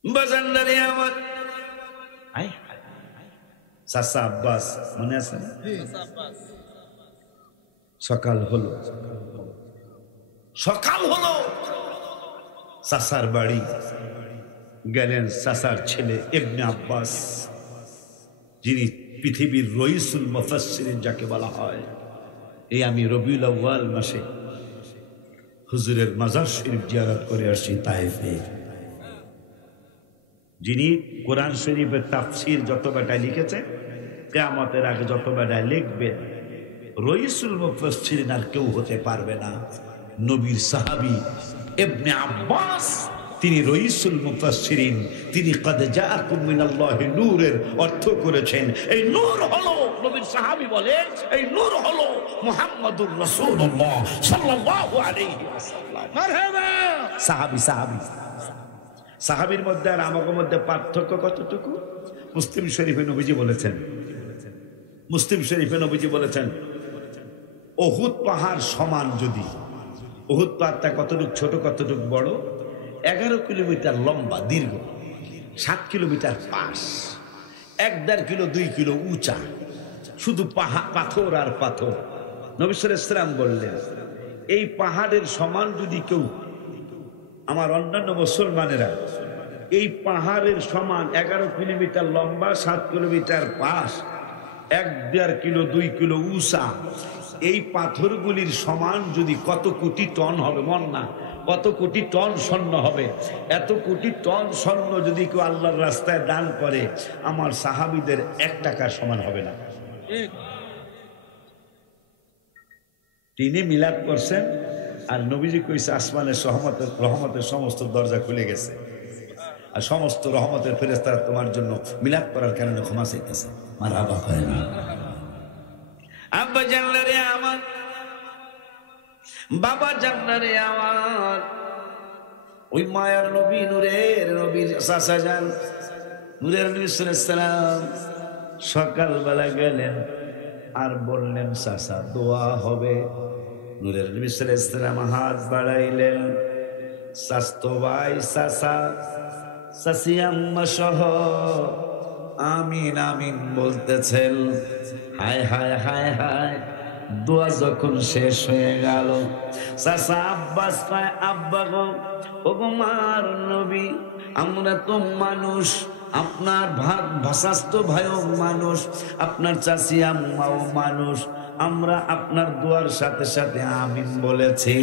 বাজানদারে আমার চাচা আব্বাস মনে আছে না? সকাল হলো, সকাল হলো, চাচার বাড়ি গেলেন চাচার ছেলে ইবনে আব্বাস, যিনি পৃথিবীর রইসুল মুফাসসিরিন যাকে বলা হয়। এই আমি রবিউল আউয়াল মাসে হুজুরের মাজার শরীফ জিয়ারত করে আসছি তায়েফে। যিনি কোরআন শরীফের তাফসীর যত বেটায় লিখেছে, কিয়ামতের আগে যত বেটায় লিখবেন, রইসুল মুফাসসিরিন আর কেউ হতে পারবে না। নবীর সাহাবী ইবনে আব্বাস তিনি রইসুল মুফাসসিরিন, তিনি কদ জাআকুম মিনাল্লাহি নূরের অর্থ করেছেন। এই নূর হলো, নবীর সাহাবী বলেন, এই নূর হলো মুহাম্মদুর রাসূলুল্লাহ সাল্লাল্লাহু আলাইহি ওয়াসাল্লাম। মারহাবা। সাহাবী সাহাবী সাহাবীর মধ্যে আর আমাদের মধ্যে পার্থক্য কতটুকু? মুসলিম শরীফে নবীজি বলেছেন, মুসলিম শরীফে নবীজি বলেছেন, উহুদ পাহাড় সমান যদি, উহুদ পাহাড়টা কতটুকু ছোট কতটুকু বড়, 11 কিলোমিটার লম্বা দীর্ঘ, 7 কিলোমিটার পাশ, 1.5 কিলো 2 কিলো উঁচা, শুধু পাথর আর পাথর। নবী সাল্লাল্লাহু আলাইহি ওয়াসাল্লাম বললেন, এই পাহাড়ের সমান যদি কেউ, আমার অন্যান্য মুসলমানেরা এই পাহাড়ের সমান 11 কিলোমিটার লম্বা, 7 কিলোমিটার পাশ, 1.5 কিলো 2 কিলো উঁচা, এই পাথরগুলির সমান যদি কত কোটি টন হবে, মন না, কত কোটি টন স্বর্ণ হবে। এত কোটি টন স্বর্ণ যদি কেউ আল্লাহর রাস্তায় দান করে, আমার সাহাবীদের 1 টাকার সমান হবে না। তিনি মিলাদ করছেন, আর নবীজি কইছে আসমানের রহমতের সমস্ত দরজা খুলে গেছে, আর সমস্ত রহমতের ফেরেশতারা তোমার জন্য মিলাদ করার কারণে ক্ষমা চাইতেছে। মারহাবা কয় না? আব্বা জানলারে আমার, বাবা জানলারে আমার, ওই মায়ার নবী নূরের নবীর চাচা যান নূরের নবী সাল্লাল্লাহু আলাইহি ওয়াসাল্লাম সকালবেলা গেলেন আর বললেন, চাচা দোয়া হবে। নূরের নবী সাল্লাল্লাহু আলাইহি ওয়াসাল্লাম হাত বাড়াইলেন, স্বাস্থ্য ভাই চাচা চাচি আম্মা সহ আমিন আমিন বলতেছেন। হায় হায় হায় হায়, দোয়া যখন শেষ হয়ে গেল, চাচা আব্বাস কয়, আব্বা গো, ও গো মার নবী, আমরা তো মানুষ, আপনার ভাষাস্ত ভাইও মানুষ, আপনার চাচি আম্মাও মানুষ, আমরা আপনার দোয়ার সাথে সাথে আমিন বলেছি,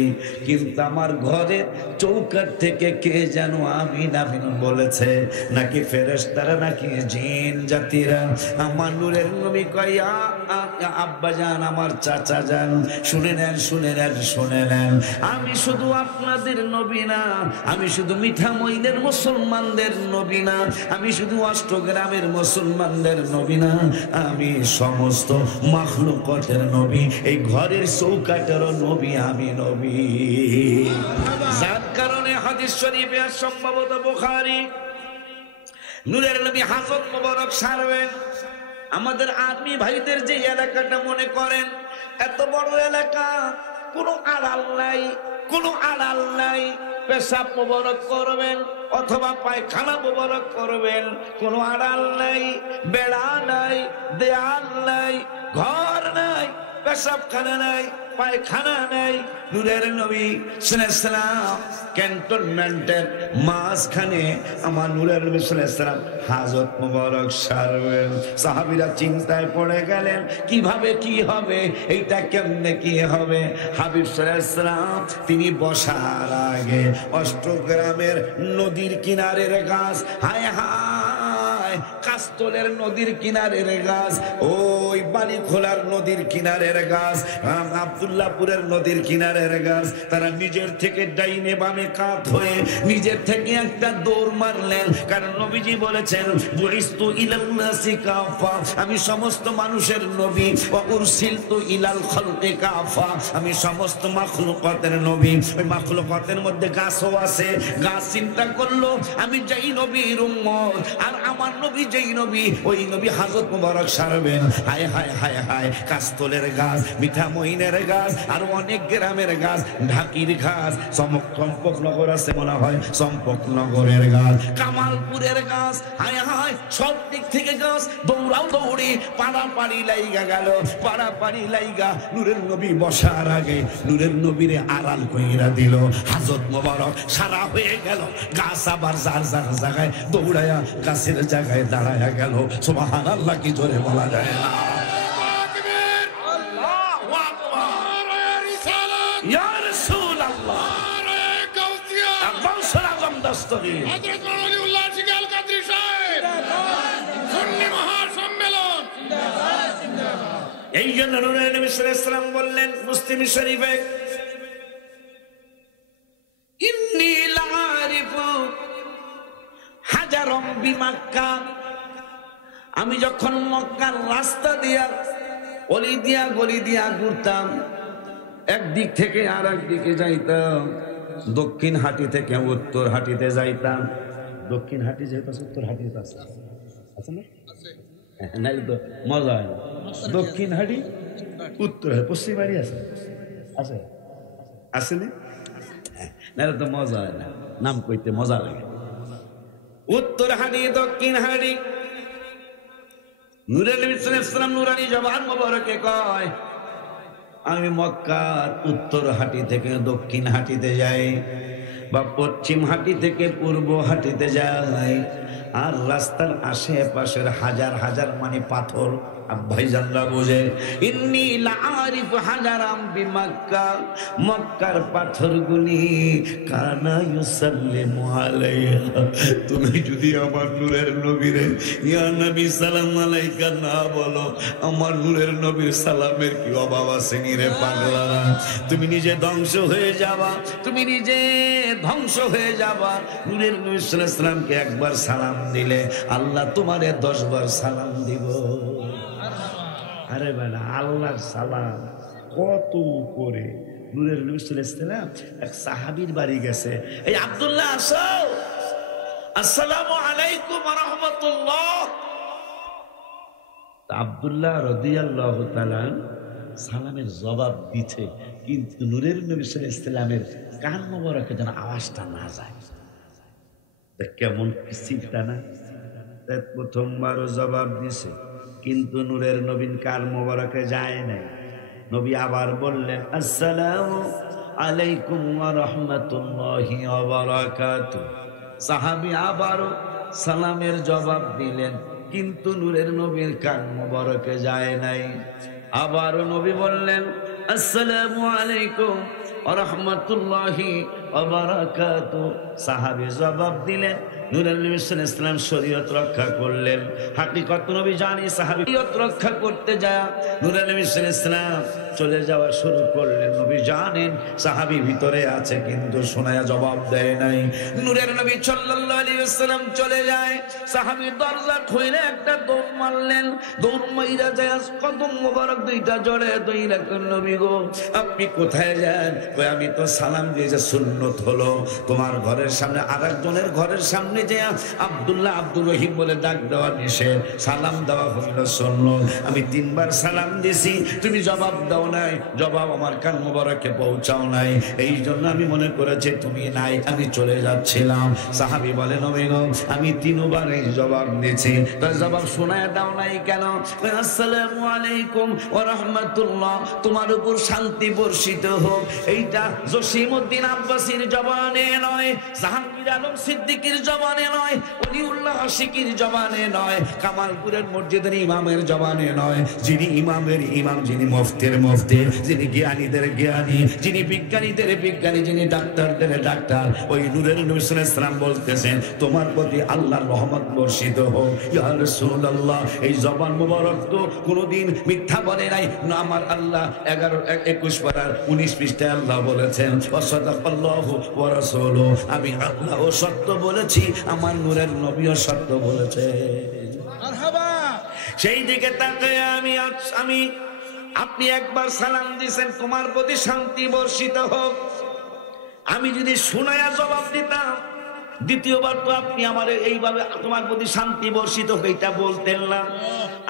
কিন্তু আমার ঘরে চৌকাঠ থেকে কে যেন আমিন আমিন বলেছে, নাকি ফেরেশতারা নাকি জিন জাতিরা। আমার নূরের নবী কয়, আব্বা জান, আমার চাচা জান, শুনে নেন শুনে নেন শুনে নেন, আমি শুধু আপনাদের নবী না, আমি শুধু মিঠামইনের মুসলমানদের নবী না, আমি শুধু অষ্টগ্রামের মুসলমানদের নবী না, আমি সমস্ত মাখলুকাতের নবী, এই ঘরের চৌকাঠেরও নবী আমি নবী। যার কারণে হাদিস শরীফে সম্ভবত বুখারী, নূরের নবী হাজত মোবারক সারবেন। আমাদের আর্মি ভাইদের যে এলাকাটা মনে করেন এত বড় এলাকা, কোনো আড়াল নাই, কোনো আড়াল নাই, পেশাব মোবারক করবেন অথবা পায়খানা মোবারক করবেন, কোনো আড়াল নাই, বেড়া নাই, দেয়াল নাই, ঘর নাই, পেশাব খানা নাই, পায়খানা নাই। নূরের নবী সাল্লাল্লাহু আলাইহি ওয়াসাল্লাম ক্যান্টনমেন্টের মাঝখানে আমার নূরের নবী সাল্লাল্লাহু আলাইহি ওয়াসাল্লাম হাজত মুবারক সারবেন। সাহাবীরা চিন্তায় পড়ে গেলেন, কিভাবে কি হবে, এইটা কেমনে কি হবে। হাবিব সাল্লাল্লাহু আলাইহি ওয়াসাল্লাম তিনি বসার আগে অষ্টগ্রামের নদীর কিনারের গাছ, হায় হায় কাস্তলের নদীর কিনারের গাছ, ওই বালিখোলার নদীর কিনারের গাছ, আব্দুল্লাহপুরের নদীর কিনারের গাছ, তারা নিজের থেকে ডাইনে বামে কাত হয়ে নিজের থেকে একটা দৌড় মারলেন। কারণ নবীজি বলেছেন, বুইস্তু ইলান নাসি কাফা, আমি সমস্ত মানুষের নবী, ওয়া উরসিলতু ইলাল খালকি কাফা, আমি সমস্ত মাখলুকাতের নবী। ওই মাখলুকাতের মধ্যে গাছও আছে। গাছ চিন্তা করলো, আমি যেই নবীর উম্মত আর আমার নবী যেই নবী, ওই নবী হাজত মুবারক সারবেন। হায় হায় হায় হায়, কাস্তলের গাছ, মিঠা মহিনের গাছ, আর অনেক গ্রামের গাছ, ঢাকির গাছ, চম্পকনগর আছে মনে হয়, চম্পকনগরের গাছ, কামালপুরের গাছ, হায় হায় সব দিক থেকে গাছ। দৌড়াও দৌড়ি, পাড়াপাড়ি লাইগা গেল, পাড়াপাড়ি লাইগা নূরের নবী বসার আগে নূরের নবীরে আড়াল কইরা দিল। হাজত মুবারক সারা হয়ে গেল। গাছ আবার যার যার জায়গায় দৌড়ায়া গাছের জায়গায় দাঁড়ায়া গেল। সুবহানাল্লাহ, কি জোরে বলা যায় না। ইয়া রাসূলুল্লাহ, গাউসুল আজম দস্তগীর হযরত ওলিউল্লাহ শিকাল কাদরী সাহেব, সুন্নি মহাসম্মেলন জিন্দাবাদ জিন্দাবাদ। এই জন্য নূরের নবী সাল্লাল্লাহু আলাইহি ওয়াসাল্লাম বললেন মুসলিম শরীফে, ইন্নী লাআরিফু হাজারম বিমাক্কা, আমি যখন মক্কার রাস্তা দিয়া অলি দিয়া গলি দিয়া ঘুরতাম, একদিক থেকে আর একদিকে যাইতাম, দক্ষিণ হাটি থেকে উত্তর হাটিতে যাইতাম। দক্ষিণ হাটি যেহেতু উত্তর হাটিতে আছে, আছে না? না, মজা হয় না। দক্ষিণ হাটি উত্তর, পশ্চিম হাটি আছে, আছে আছে না, তো মজা হয় না, নাম কইতে মজা লাগে। উত্তর হাটি, দক্ষিণ হাটি। নূরের নবী সাল্লাল্লাহু আলাইহি ওয়াসাল্লাম নুরানি জবান মোবারকে কয়, আমি মক্কার উত্তর হাটি থেকে দক্ষিণ হাটিতে যাই, বা পশ্চিম হাটি থেকে পূর্ব হাটিতে যাই, আর রাস্তার আশেপাশের হাজার হাজার মানে পাথর, ভাইজানরা বোঝে, ইন্নী লাআরিফু হাজারাম বিমাক্কা, মক্কার পাথরগুলি কানা ইউসাল্লিমু আলাইহা। তুমি যদি আমার নূরের নবীরে ইয়া নবী সালাম আলাইকা না বলো, আমার নূরের নবীর সালামের কি অভাব আছে রে পাগলা? তুমি নিজে ধ্বংস হয়ে যাবা, তুমি নিজে ধ্বংস হয়ে যাবা। নূরের নবী সাল্লাল্লাহু আলাইহি ওয়াসাল্লামকে একবার সালাম দিলে আল্লাহ তোমারে 10 বার সালাম দিব। আরে বেলা, আল্লাহর সালাম কত উপরে। নূরের নবী সাল্লাল্লাহু আলাইহি ওয়াসাল্লাম এক সাহাবীর বাড়ি গেছে, এই আব্দুল্লাহ আসো, আসসালামু আলাইকুম ওয়া রাহমাতুল্লাহ। আব্দুল্লাহ রাদিয়াল্লাহু তাআলা সালামের জবাব দিতে, কিন্তু নূরের নবী সাল্লাল্লাহু আলাইহি ওয়াসাল্লামের কান মোবারকে যেন আওয়াজটা না যায়। কেমন চিন্তা না? প্রথমবারও জবাব দিছে, কিন্তু নূরের নবীন কার মোবারকে যায় নাই। নবী আবার বললেন, আসসালামু আলাইকুম ওয়া রাহমাতুল্লাহি ওয়া বারাকাতুহু। সাহাবী আবারও সালামের জবাব দিলেন, কিন্তু নূরের নবীর কান মোবারকে যায় নাই। আবারও নবী বললেন, আসসালামু আলাইকুম ওয়া রাহমাতুল্লাহি ওয়া বারাকাতুহু। সাহাবী জবাব দিলেন, নূরের নবী সাল্লাল্লাহু আলাইহি ওয়াসাল্লাম শরীয়ত রক্ষা করলেন। হাকিকত নবী জানি, সাহাবী শরীয়ত রক্ষা করতে যায় নূরের নবী সাল্লাল্লাহু আলাইহি ওয়াসাল্লাম চলে যাওয়া শুরু করলেন। নবী জানেন সাহাবী ভিতরে আছে, কিন্তু শোনায়া জবাব দেয় নাই। নূরের নবী সাল্লাল্লাহু আলাইহি ওয়াসাল্লাম চলে যায়, সাহাবী দরজা খুলে একটা দৌড় মারলেন। দৌড় মাইরা যায় কদম মোবারক দুইটা জড়ে দইরা, নবী গো আপনি কোথায় যান? কই আমি তো সালাম দিয়েছি, সুন্নত হলো তোমার ঘরের সামনে আরেকজনের ঘরের সামনে যে আব্দুল্লাহ আব্দুর রহিম বলে ডাক দেওয়া নিষেধ, সালাম দেওয়া হইল সুন্নত। আমি 3 বার সালাম দিছি, তুমি জবাব দাও নাই, জবাব আমার কান মোবারকে পৌঁছাও নাই। এই জন্য আমি মনে করেছি তুমি নাই, আমি চলে যাচ্ছিলাম। সাহাবী বলে বলে নবী গো আমি তিনবার এই জবাব দিয়েছি, তো জবাব শোনায় দাও নাই কেন? আসসালামু আলাইকুম ওয়া রাহমাতুল্লাহ, তোমার উপর শান্তি বর্ষিত হোক। এইটা জসিমউদ্দিন আব্বাসীর জবানে নয়, জাহাঙ্গীর আলম সিদ্দিকীর জবানে নয়, ওলিউল্লাহ আশিকির জবানে নয়, কামালপুরের মসজিদের ইমামের জবানে নয়। যিনি ইমামের ইমাম, যিনি মুফতির মুফতি, যিনি জ্ঞানীদের জ্ঞানী, যিনি বিজ্ঞানীদের বিজ্ঞানী, যিনি ডাক্তারদের ডাক্তার, ওই নূরের নবী সাল্লাল্লাহু আলাইহি ওয়াসাল্লাম বলতেছেন তোমার প্রতি আল্লাহর রহমত বর্ষিত হোক। ইয়া রাসূলুল্লাহ, এই জবান মুবারক তো কোনোদিন মিথ্যা বলে নাই না। আমার আল্লাহ 21 পারার 19 পৃষ্ঠায় আল্লাহ বলেছেন ওয়াসাদাকাল্লাহু ওয়া রাসূলুহু, আমি আল্লাহও সত্য বলেছি, আমার নূরের নবীও সত্য বলেছে। মারহাবা। সেই দিকে তাকায় আমি আপনি একবার সালাম দিয়েছেন তোমার প্রতি শান্তি বর্ষিত হোক, আমি যদি শোনায়া জবাব দিতাম দ্বিতীয়বার তো আপনি আমার এইভাবে তোমার প্রতি শান্তি বর্ষিত হইটা বলতেন না।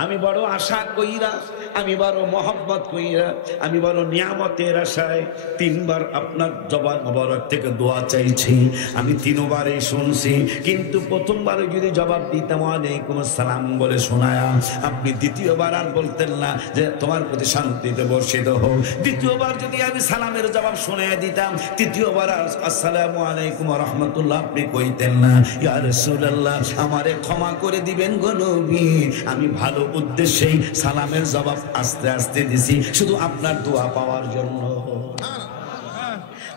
আমি বড় আশা কইরা, আমি বড় মহব্বত কইরা, আমি বড় নিয়ামতের আশায় তিনবার আপনার জবান মোবারক থেকে দোয়া চাইছি। আমি তিনবারই শুনছি, কিন্তু প্রথমবার যদি জবাব দিতাম ওয়ালাইকুম আসসালাম বলে শোনায়া, আপনি দ্বিতীয়বার আর বলতেন না যে তোমার প্রতি শান্তিতে বর্ষিত হোক। দ্বিতীয়বার যদি আমি সালামের জবাব শুনিয়ে দিতাম, তৃতীয়বার আসসালামু আলাইকুম ওয়া রাহমাতুল্লাহ আপনি কইতেন না। ইয়া রাসূলুল্লাহ, আমারে ক্ষমা করে দিবেন গো নবী, আমি ভালো উদ্দেশ্যেই সালামের জবাব আস্তে আস্তে দিছি, শুধু আপনার দোয়া পাওয়ার জন্য।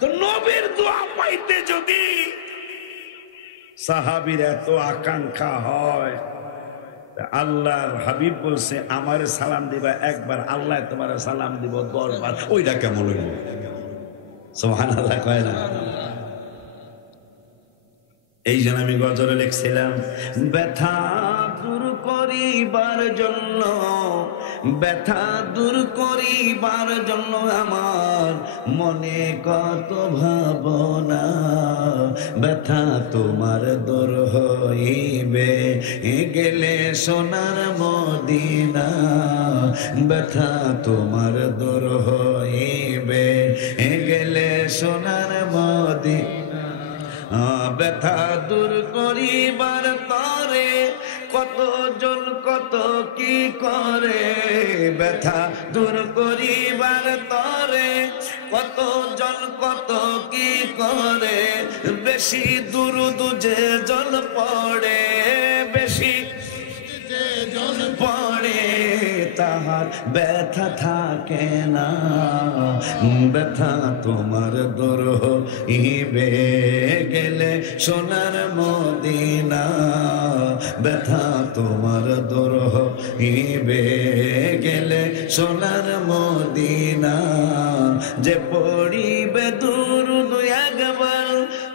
তো নবীর দোয়া পাইতে যদি সাহাবীর এত আকাঙ্ক্ষা হয়, আল্লাহর হাবিব বলছে আমারে সালাম দিবা একবার, আল্লাহ তোমার সালাম দিব 10 বার, ওইটা কেমন হইল? সুবহানাল্লাহ কয় না? এই জন্য আমি গজলে লিখছিলাম, ব্যথা দূর করিবার জন্য, ব্যথা দূর করিবার জন্য আমার মনে কত ভাবনা, ব্যথা তোমার দূর হইবে গেলে সোনার মদিনা, ব্যথা তোমার দূর হইবে গেলে সোনার মদিনা, ব্যথা দূর করিবার তরে কতজন কত কি করে, ব্যথা দূর করিবার তরে কতজন কত কি করে, বেশি দুরুদ যে জন পড়ে, বেশি যে জন পড়ে তাহার ব্যথা থাকে না, ব্যথা তোমার দূর হইবে গেলে সোনার মদিনা, ব্যথা তোমার দূর হইবে গেলে সোনার মদিনা, যে পড়িবে দুরূদ একবার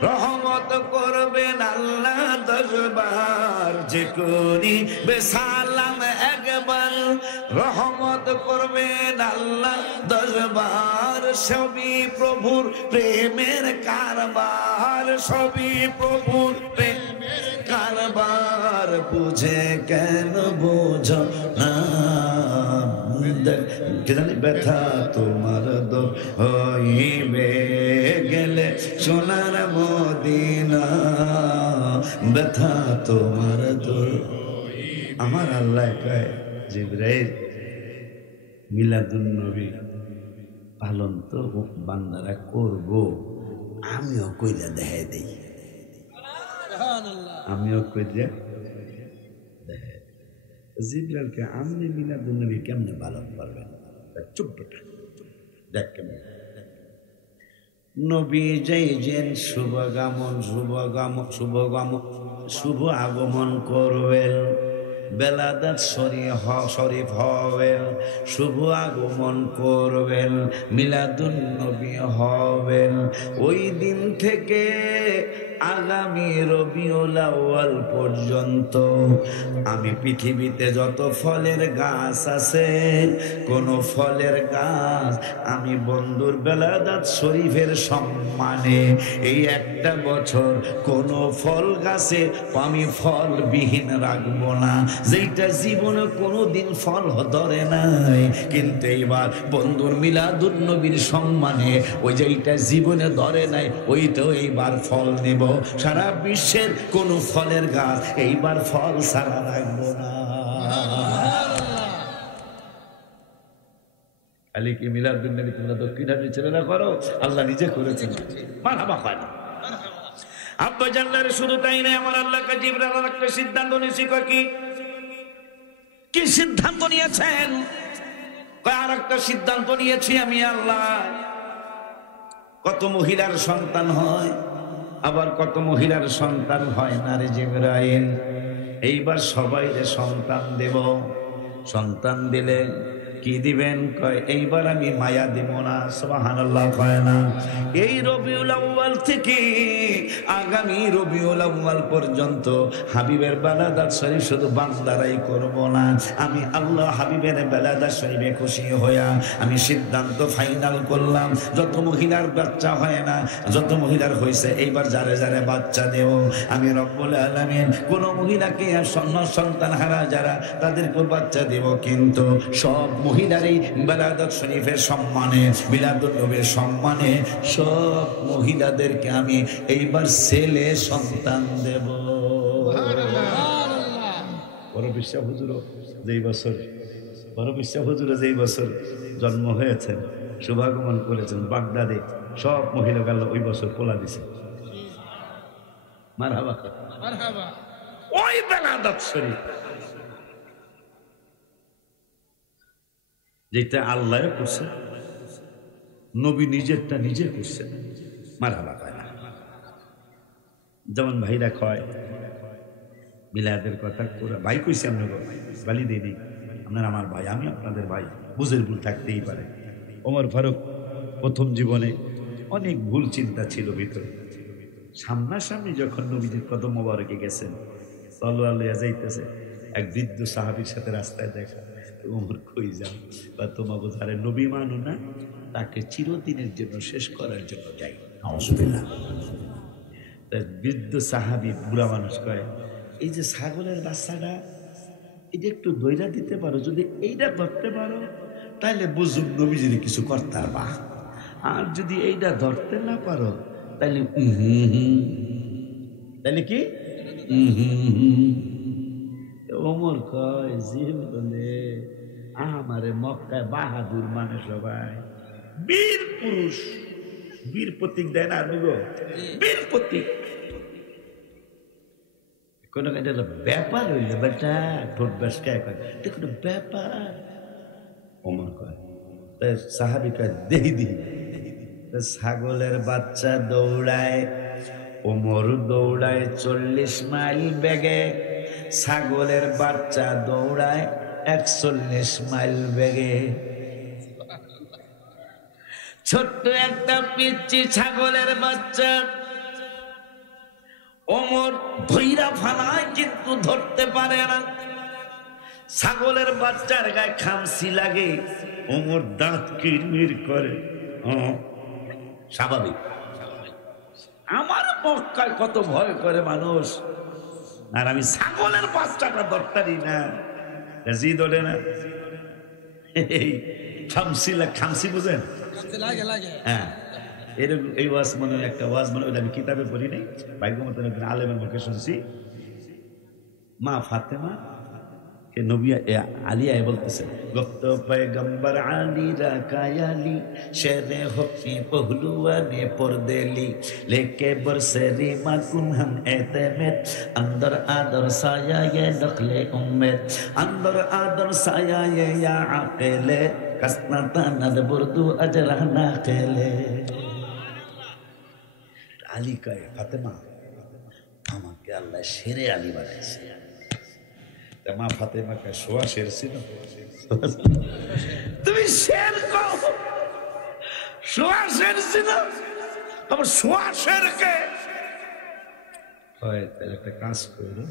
রহমত করবেন আল্লাহ 10 বার, যে করিবে সালাম একবার রহমত করবেন আল্লাহ 10 বার, সবই প্রভুর প্রেমের কারবার, সবই প্রভুর প্রেমের কারবার, বুঝে কেন বোঝো না, ব্যথা তোমার দূর হইবে গেলে সোনার মদিনা, ব্যথা তোমার দূর। আমার আল্লাহ কয় জিবরাইল মিলাদুন নবী পালন তো বান্দারা করব, আমিও কইরা দেখাই দেই, আমিও কইরা দেখাই। জিবরাইলকে আপনি মিলাদুন নবী কেমনে পালন করবেন? চুপ দেখ কেমন নবী যেন শুভ আগমন করবেন, বেলাদাত শরীফ হবেন, শুভ আগমন করবেন, মিলাদুন নবী হবেন। ওই দিন থেকে আগামী রবিউল আউয়াল পর্যন্ত আমি পৃথিবীতে যত ফলের গাছ আছে, কোন ফলের গাছ আমি বন্ধুর বেলাদাত শরীফের সম্মানে এই একটা বছর কোন ফল গাছে আমি ফলবিহীন রাখবো না। যেটা জীবনে কোনোদিন ফল ধরে নাই, কিন্তু এইবার বন্ধুর মিলাদুন নবীর সম্মানে ওই যেটা জীবনে ধরে নাই ওইটাও এইবার ফল নেব। সারা বিশ্বের কোন ফলের গাছ এইবার ফল ছাড়া রাখবো না। খালি কি মিলাদুন নবী তোমরা দক্ষিণাপি ছেলেরা করো, আল্লাহ নিজে করেছেন। মারহাবা হয় না আব্বা জানলারে। শুধু তাই নাই, আমার আল্লাহ জিবরাইল একটা সিদ্ধান্ত নিয়েছি। কি সিদ্ধান্ত নিয়েছেন? আর একটা সিদ্ধান্ত নিয়েছি আমি আল্লাহ। কত মহিলার সন্তান হয়, আবার কত মহিলার সন্তান হয় না রে জিবরাইল। এইবার সবাই রে সন্তান দেব। সন্তান দিলে কি দিবেন? কয় এইবার আমি মায়া দিব না। সুবহানাল্লাহ কয় না? এই রবিউল আউয়াল থেকে আগামী রবিউল আউয়াল পর্যন্ত হাবিবের বেলাদাত শরীফ শুধু বান্দারাই করব না, আমি আল্লাহ হাবিবের বেলাদাত শরীফে খুশি হইয়া আমি সিদ্ধান্ত ফাইনাল করলাম। যত মহিলার বাচ্চা হয় না, যত মহিলার হয়েছে এইবার যারে যারে বাচ্চা দেব আমি রব্বুল আলামিন। কোন মহিলাকে সন্তান হারা যারা তাদেরকে বাচ্চা দেব, কিন্তু সব মহিলার এই বেলাদাত শরীফের সম্মানে, মিলাদুন নবীর সম্মানে সব মহিলাদেরকে আমি এইবার ছেলে সন্তান দেব। বড় বিশ্বাস হুজুর যেই বছর, বড় বিশ্বাস হুজুর যেই বছর জন্ম হয়েছেন, শুভাগমন করেছেন বাগদাদে, সব মহিলা গেল ওই বছর পোলা দিছে। মারহাবা মারহাবা। ওই বেলাদাত শরীফ যেটা আল্লাহ করছে, নবী নিজেরটা নিজে করছে। মারহাবা কয় না? যেমন ভাইরা কয় মিলাদের কথা করে, ভাই কইছি আমরা গালি দিই নেই, আপনার আমার ভাই, আমি আপনাদের ভাই, বুঝের ভুল থাকতেই পারে। ওমর ফারুক প্রথম জীবনে অনেক ভুল চিন্তা ছিল ভিতরে। সামনাসামনি যখন নবীজির কদম মোবারকে গেছেন, তলোয়ার লইয়া যাইতেছে, এক বৃদ্ধ সাহাবীর সাথে রাস্তায় দেখা। ওমর কই যাও? বা তোমাকে যারা নবী মানো না তাকে চিরদিনের জন্য শেষ করার জন্য যাই। আউযুবিল্লাহ। বৃদ্ধ সাহাবী বুড়া মানুষ কয়, এই যে ছাগলের বাচ্চাটা, এটা একটু দইরা দিতে পারো, যদি এইটা ধরতে পারো তাহলে বুঝুক নবীজির কিছু করতে পারবা, আর যদি এইটা ধরতে না পারো তাহলে তাহলে কি? ওমর কয়, জীবনে আমারে মক্কায় বাহাদুর মানে সবাই বীর পুরুষ, বীর প্রতীক দেয় না আরবি গো, বীর প্রতীক। কোন ব্যাপার হইলে বেটা ঠোঁট ব্যাসকায় কয়, এটা কোনো ব্যাপার? ওমর কয়, তাই সাহাবী কয় দেহি দিহি। ছাগলের বাচ্চা দৌড়ায়, ওমর দৌড়ায় 40 মাইল বেগে, ছাগলের বাচ্চা দৌড়ায় 41 মাইল বেগে। ছোট্ট একটা পিচ্চি ছাগলের বাচ্চা ওমর ধইরা ফালায়, কিন্তু ধরতে পারে না। ছাগলের বাচ্চার গায়ে খামসি লাগে, ওমর দাঁত কিরমির করে। স্বাভাবিক। আমার মক্কায় কত ভয় করে মানুষ, আর আমি ছাগলের বাচ্চাটা ধরতারি না। জি ধরে না, খামসি বুঝেন? হ্যাঁ, এরকম এই ওয়াজ মনে হয় একটা ওয়াজ মনে হয় আমি কিতাবে পড়ি নাই, ভাগ্য মতো আলেমের মুখে শুনছি। মা ফাতেমা কে নবী আলিয়া বলতেছে, গপ্ত পয়গম্বর আলী রাকায়ালি শেরে হকি পহলুয়ানে পরদেলি লেকে বরসেরি মাকুন हम एतमेत अंदर आदर साया ये नखले उम्मत अंदर आदर साया ये या अकेले कसनता नद बुर्दू अजरहना केले। আলী কয়, ফাতেমা আমাকে আল্লাহ শেরে আলী বানাইছে। মা ফাতেমা কয়, সোয়া শের ছিল? তুমি শের কও, সোয়া শের ছিল? আবার সোয়া শের কে হয়? তাহলে একটা কাজ করো,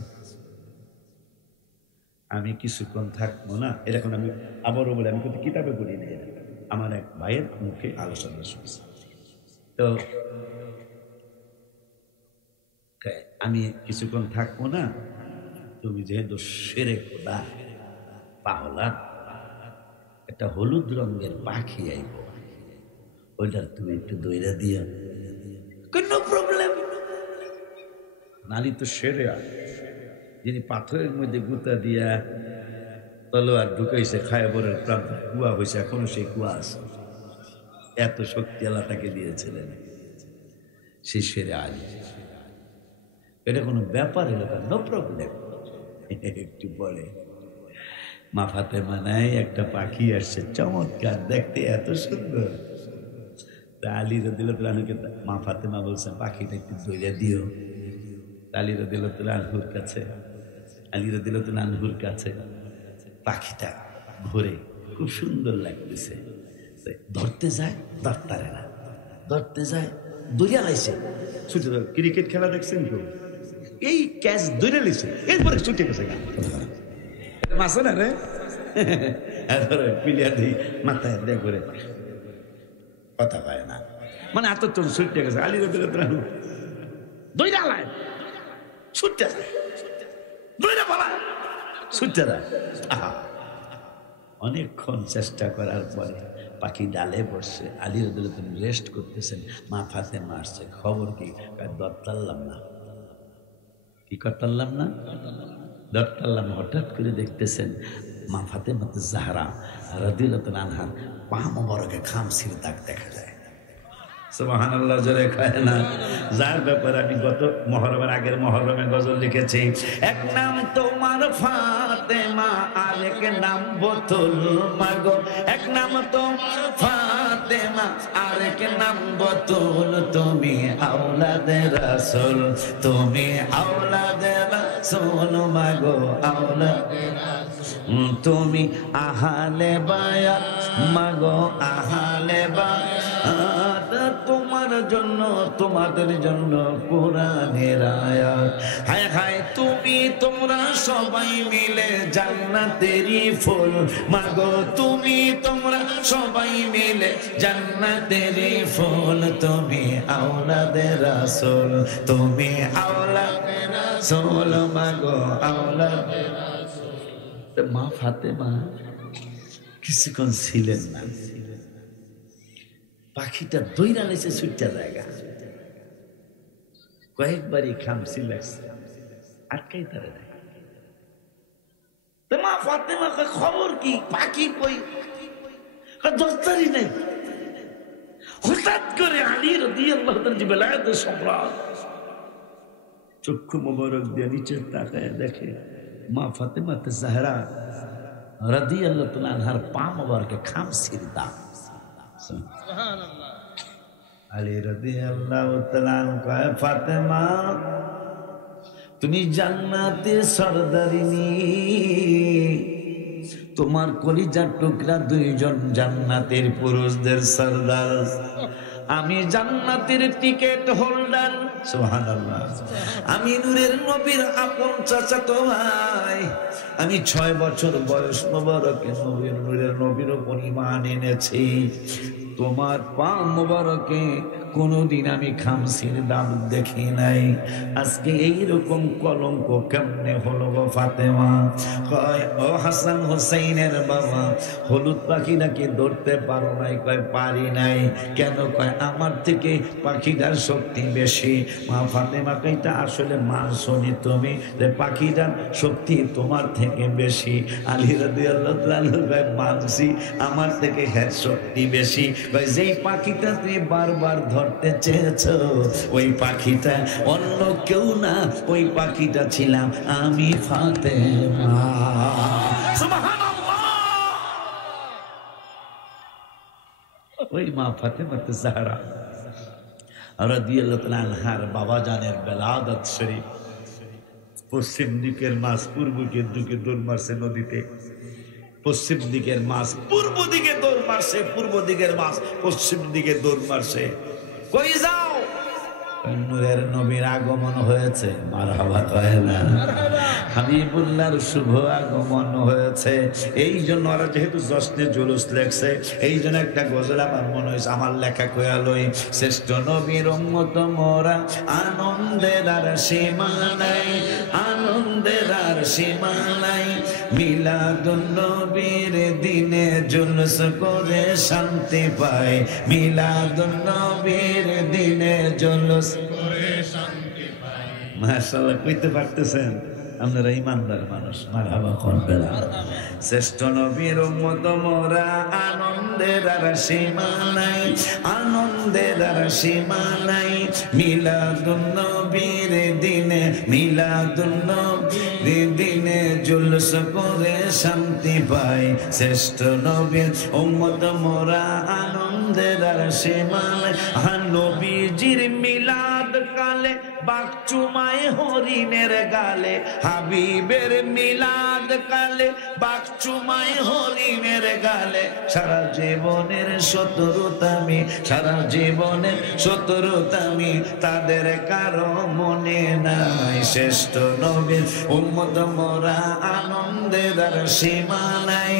আমি কিছুক্ষণ থাকবো না। এরকম আমি আবারও বলে, আমি কিন্তু কিতাবে পড়ি নাই, আমার এক ভাইয়ের মুখে আলোচনা শুনছি। তো আমি কিছুক্ষণ থাকবো না, তুমি যেহেতু শেরে খোদা পাহলা, একটা হলুদ রঙের পাখি আইব, ওইটা তুমি একটু দইরা দিও। কোনো প্রবলেম। নালি তো শেরে যিনি পাথরের মধ্যে গুতা দিয়া তলোয়ার ঢুকাইছে, খায়বরের প্রান্ত কুয়া হয়েছে, এখনো সেই কুয়া আছে। এত শক্তি আল্লাহ তাকে দিয়েছিলেন, সেই শেরে আলী। এটা কোনো ব্যাপার হলো, নো প্রবলেম। একটু পরে মা ফাতেমা নাই, একটা পাখি আসছে, চমৎকার দেখতে, এত সুন্দর। আলী রাদিয়াল্লাহু আনহুকে মা ফাতেমা বলছেন, পাখিটা একটু ধরে দিও। আলী রাদিয়াল্লাহু আনহুর কাছে, আলী রাদিয়াল্লাহু আনহুর কাছে পাখিটা ঘুরে খুব সুন্দর লাগতেছে। ধরতে যায়, ধরতারে না, ধরতে যায়, দরিয়া লাইছে, ছুটে। ক্রিকেট খেলা দেখছেন তো, এই ক্যাচ দৌড়ে লিছে, এরপরে ছুটে গেছে। মাসে না রে, প্লেয়ার দিই মাথায় দেখ করে কথা পায় না, মানে এত তোর ছুটে গেছে। আলী রাদিয়াল্লাহু আনহু দৌড়ে আলায়, ছুটতে যায়, দৌড়ে পালায়, ছুটতে যায়। অনেকক্ষণ চেষ্টা করার পরে পাখি ডালে বসছে। আলী রাদিয়াল্লাহু আনহু রেস্ট করতেছেন। মা ফাতেমা আসছে, খবর কি? দরতারলাম না। কি করতারলাম না? দরতারলাম। হঠাৎ করে দেখতেছেন মা ফাতেমা জাহরা রাদিয়াল্লাহু আনহার পা মোবারকে খামসির দাগ দেখা যায়। সুবহানাল্লাহ, জোরে কয় না। যার ব্যাপারে আমি গত মুহররমের আগের মুহররমে গজল লিখেছি। এক নাম তোমার ফাতেমা, আরেক নাম বতুল মাগো। এক নাম তোমার ফাতেমা, আরেক নাম বতুল। তুমি আওলাদে রাসূল, তুমি আওলাদে রাসূল মাগো, আওলাদে রাসূল। তুমি আহলে বায়াত মাগো, আহলে বায়াত। তোমার জন্য, তোমাদের জন্য কোরআনের আয়াত। হায় হায় তুমি তোমরা সবাই মিলে জান্নাতেরই ফুল মাগো। তুমি তোমরা সবাই মিলে জান্নাতেরই ফুল। তুমি আওলাদে রাসূল, তুমি আওলাদে রাসূল মাগো, আওলাদে রাসূল। মা ফাতেমা কিছুক্ষণ ছিলেন না, পাখিটা দইরা লেছে ছুটটা জায়গা। কয়েকবারই খামসি লাগছে, আটকাই তারে নাই। মা ফাতেমা খবর কি? পাখি কই? দস্তারি নাই। হঠাৎ করে আলী রাদিয়াল্লাহু আনহু বেলায়েতের সম্রাট চক্ষু মোবারক দিয়ে নিচে তাকায় দেখে মা ফাতেমা জাহরা রাদিয়াল্লাহু আনহার পা মোবারকে খামসির দাগ। আলী রাদিয়াল্লাহু তাআলা কয়, ফাতেমা তুমি জান্নাতের সরদারিনী, তোমার কলিজার টুকরা দুইজন জান্নাতের পুরুষদের সরদার, আমি জান্নাতের টিকেট হোল্ডার। সুবহানাল্লাহ। আমি নূরের নবীর আপন চাচাতো ভাই। আমি 6 বছর বয়স মোবারকে নূরের নবীর উপর ঈমান এনেছি। তোমার পা মোবারকে কোনদিন আমি খামসির দাগ দেখি নাই। আজকে এইরকম কলঙ্ক কেমনে হলো গো ফাতেমা? কয়, ও হাসান হোসেইনের বাবা, হলুদ পাখিটাকে ধরতে পারো নাই? কয়, পারি নাই। কেন? কয়, আমার থেকে পাখিটার শক্তি বেশি। মা ফাতেমা কইটা আসলে মানসনি তুমি যে পাখিটার শক্তি তোমার থেকে বেশি। আলী রাদিয়াল্লাহু আনহু কয়, মানসি, আমার থেকে হ্যাঁ শক্তি বেশি। কয়, যেই পাখিটা তুমি বারবার ধরতে চেয়েছ, ওই পাখিটা অন্য কেউ না, ওই পাখিটা ছিলাম আমি ফাতেমা। সুবহানাল্লাহ। ওই মা ফাতেমা জাহরা রাদিয়াল্লাহু আনহার বাবা জানের বেলাদত শরীফ। পশ্চিম দিকের মাছ পূর্ব দিকে দৌড় মারছে নদীতে, পশ্চিম দিকের মাছ পূর্ব দিকে দৌড় মারছে, পূর্ব দিকের মাছ পশ্চিম দিকে দৌড় মারছে। কই যাও? নূরের নবীর আগমন হয়েছে, মারহাবা কয় না? হাবিবুল্লাহর শুভ আগমন হয়েছে। এই জন্য ওরা যেহেতু জশ্নে জুলুস লেখছে, এই জন্য একটা গজল আমার মনে হয়েছে আমার লেখা কয়ালই, শ্রেষ্ঠ নবীর উম্মত মোরা, আনন্দের আর সীমা নাই, আনন্দের আর সীমা নাই, মিলাদুন নবীর দিনে জুলুস করে শান্তি পায়, মিলাদুন নবীর দিনে জুলুস করে শান্তি পায়। মাশাআল্লাহ, কইতে পারতেছেন? আপনারা ইমানদার মানুষ, মারহাবা করবেন। শ্রেষ্ঠ নবীর উম্মত মোরা, আনন্দের আর সীমা নাই, আনন্দের আর সীমা নাই, মিলাদুন নবীর দিনে, মিলাদুন নবীর দিনে জুলুস করে শান্তি পায়, শ্রেষ্ঠ নবীর উম্মত মোরা, আনন্দের আর সীমা নাই। নবীজির মিলাদ কালে বাকচুমায় হরিণের গালে, হাবিবের মিলাদ কালে বাকচুমায় হরিণের গালে, সারা জীবনের শত্রুতামি, সারা জীবনের শত্রুতামি তাদের কারো মনে নাই, শ্রেষ্ঠ নবীর উম্মত মোরা, আনন্দের আর সীমা নাই,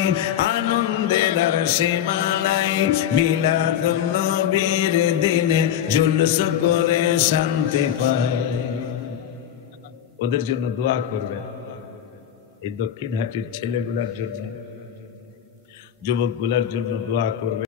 আনন্দের আর সীমা নাই, মিলাদুন নবীর দিনে জুলুস করে শান্তি পায়। ওদের জন্য দোয়া করবেন, এই দক্ষিণহাটির ছেলেগুলার জন্য, যুবকগুলার জন্য দোয়া করবেন।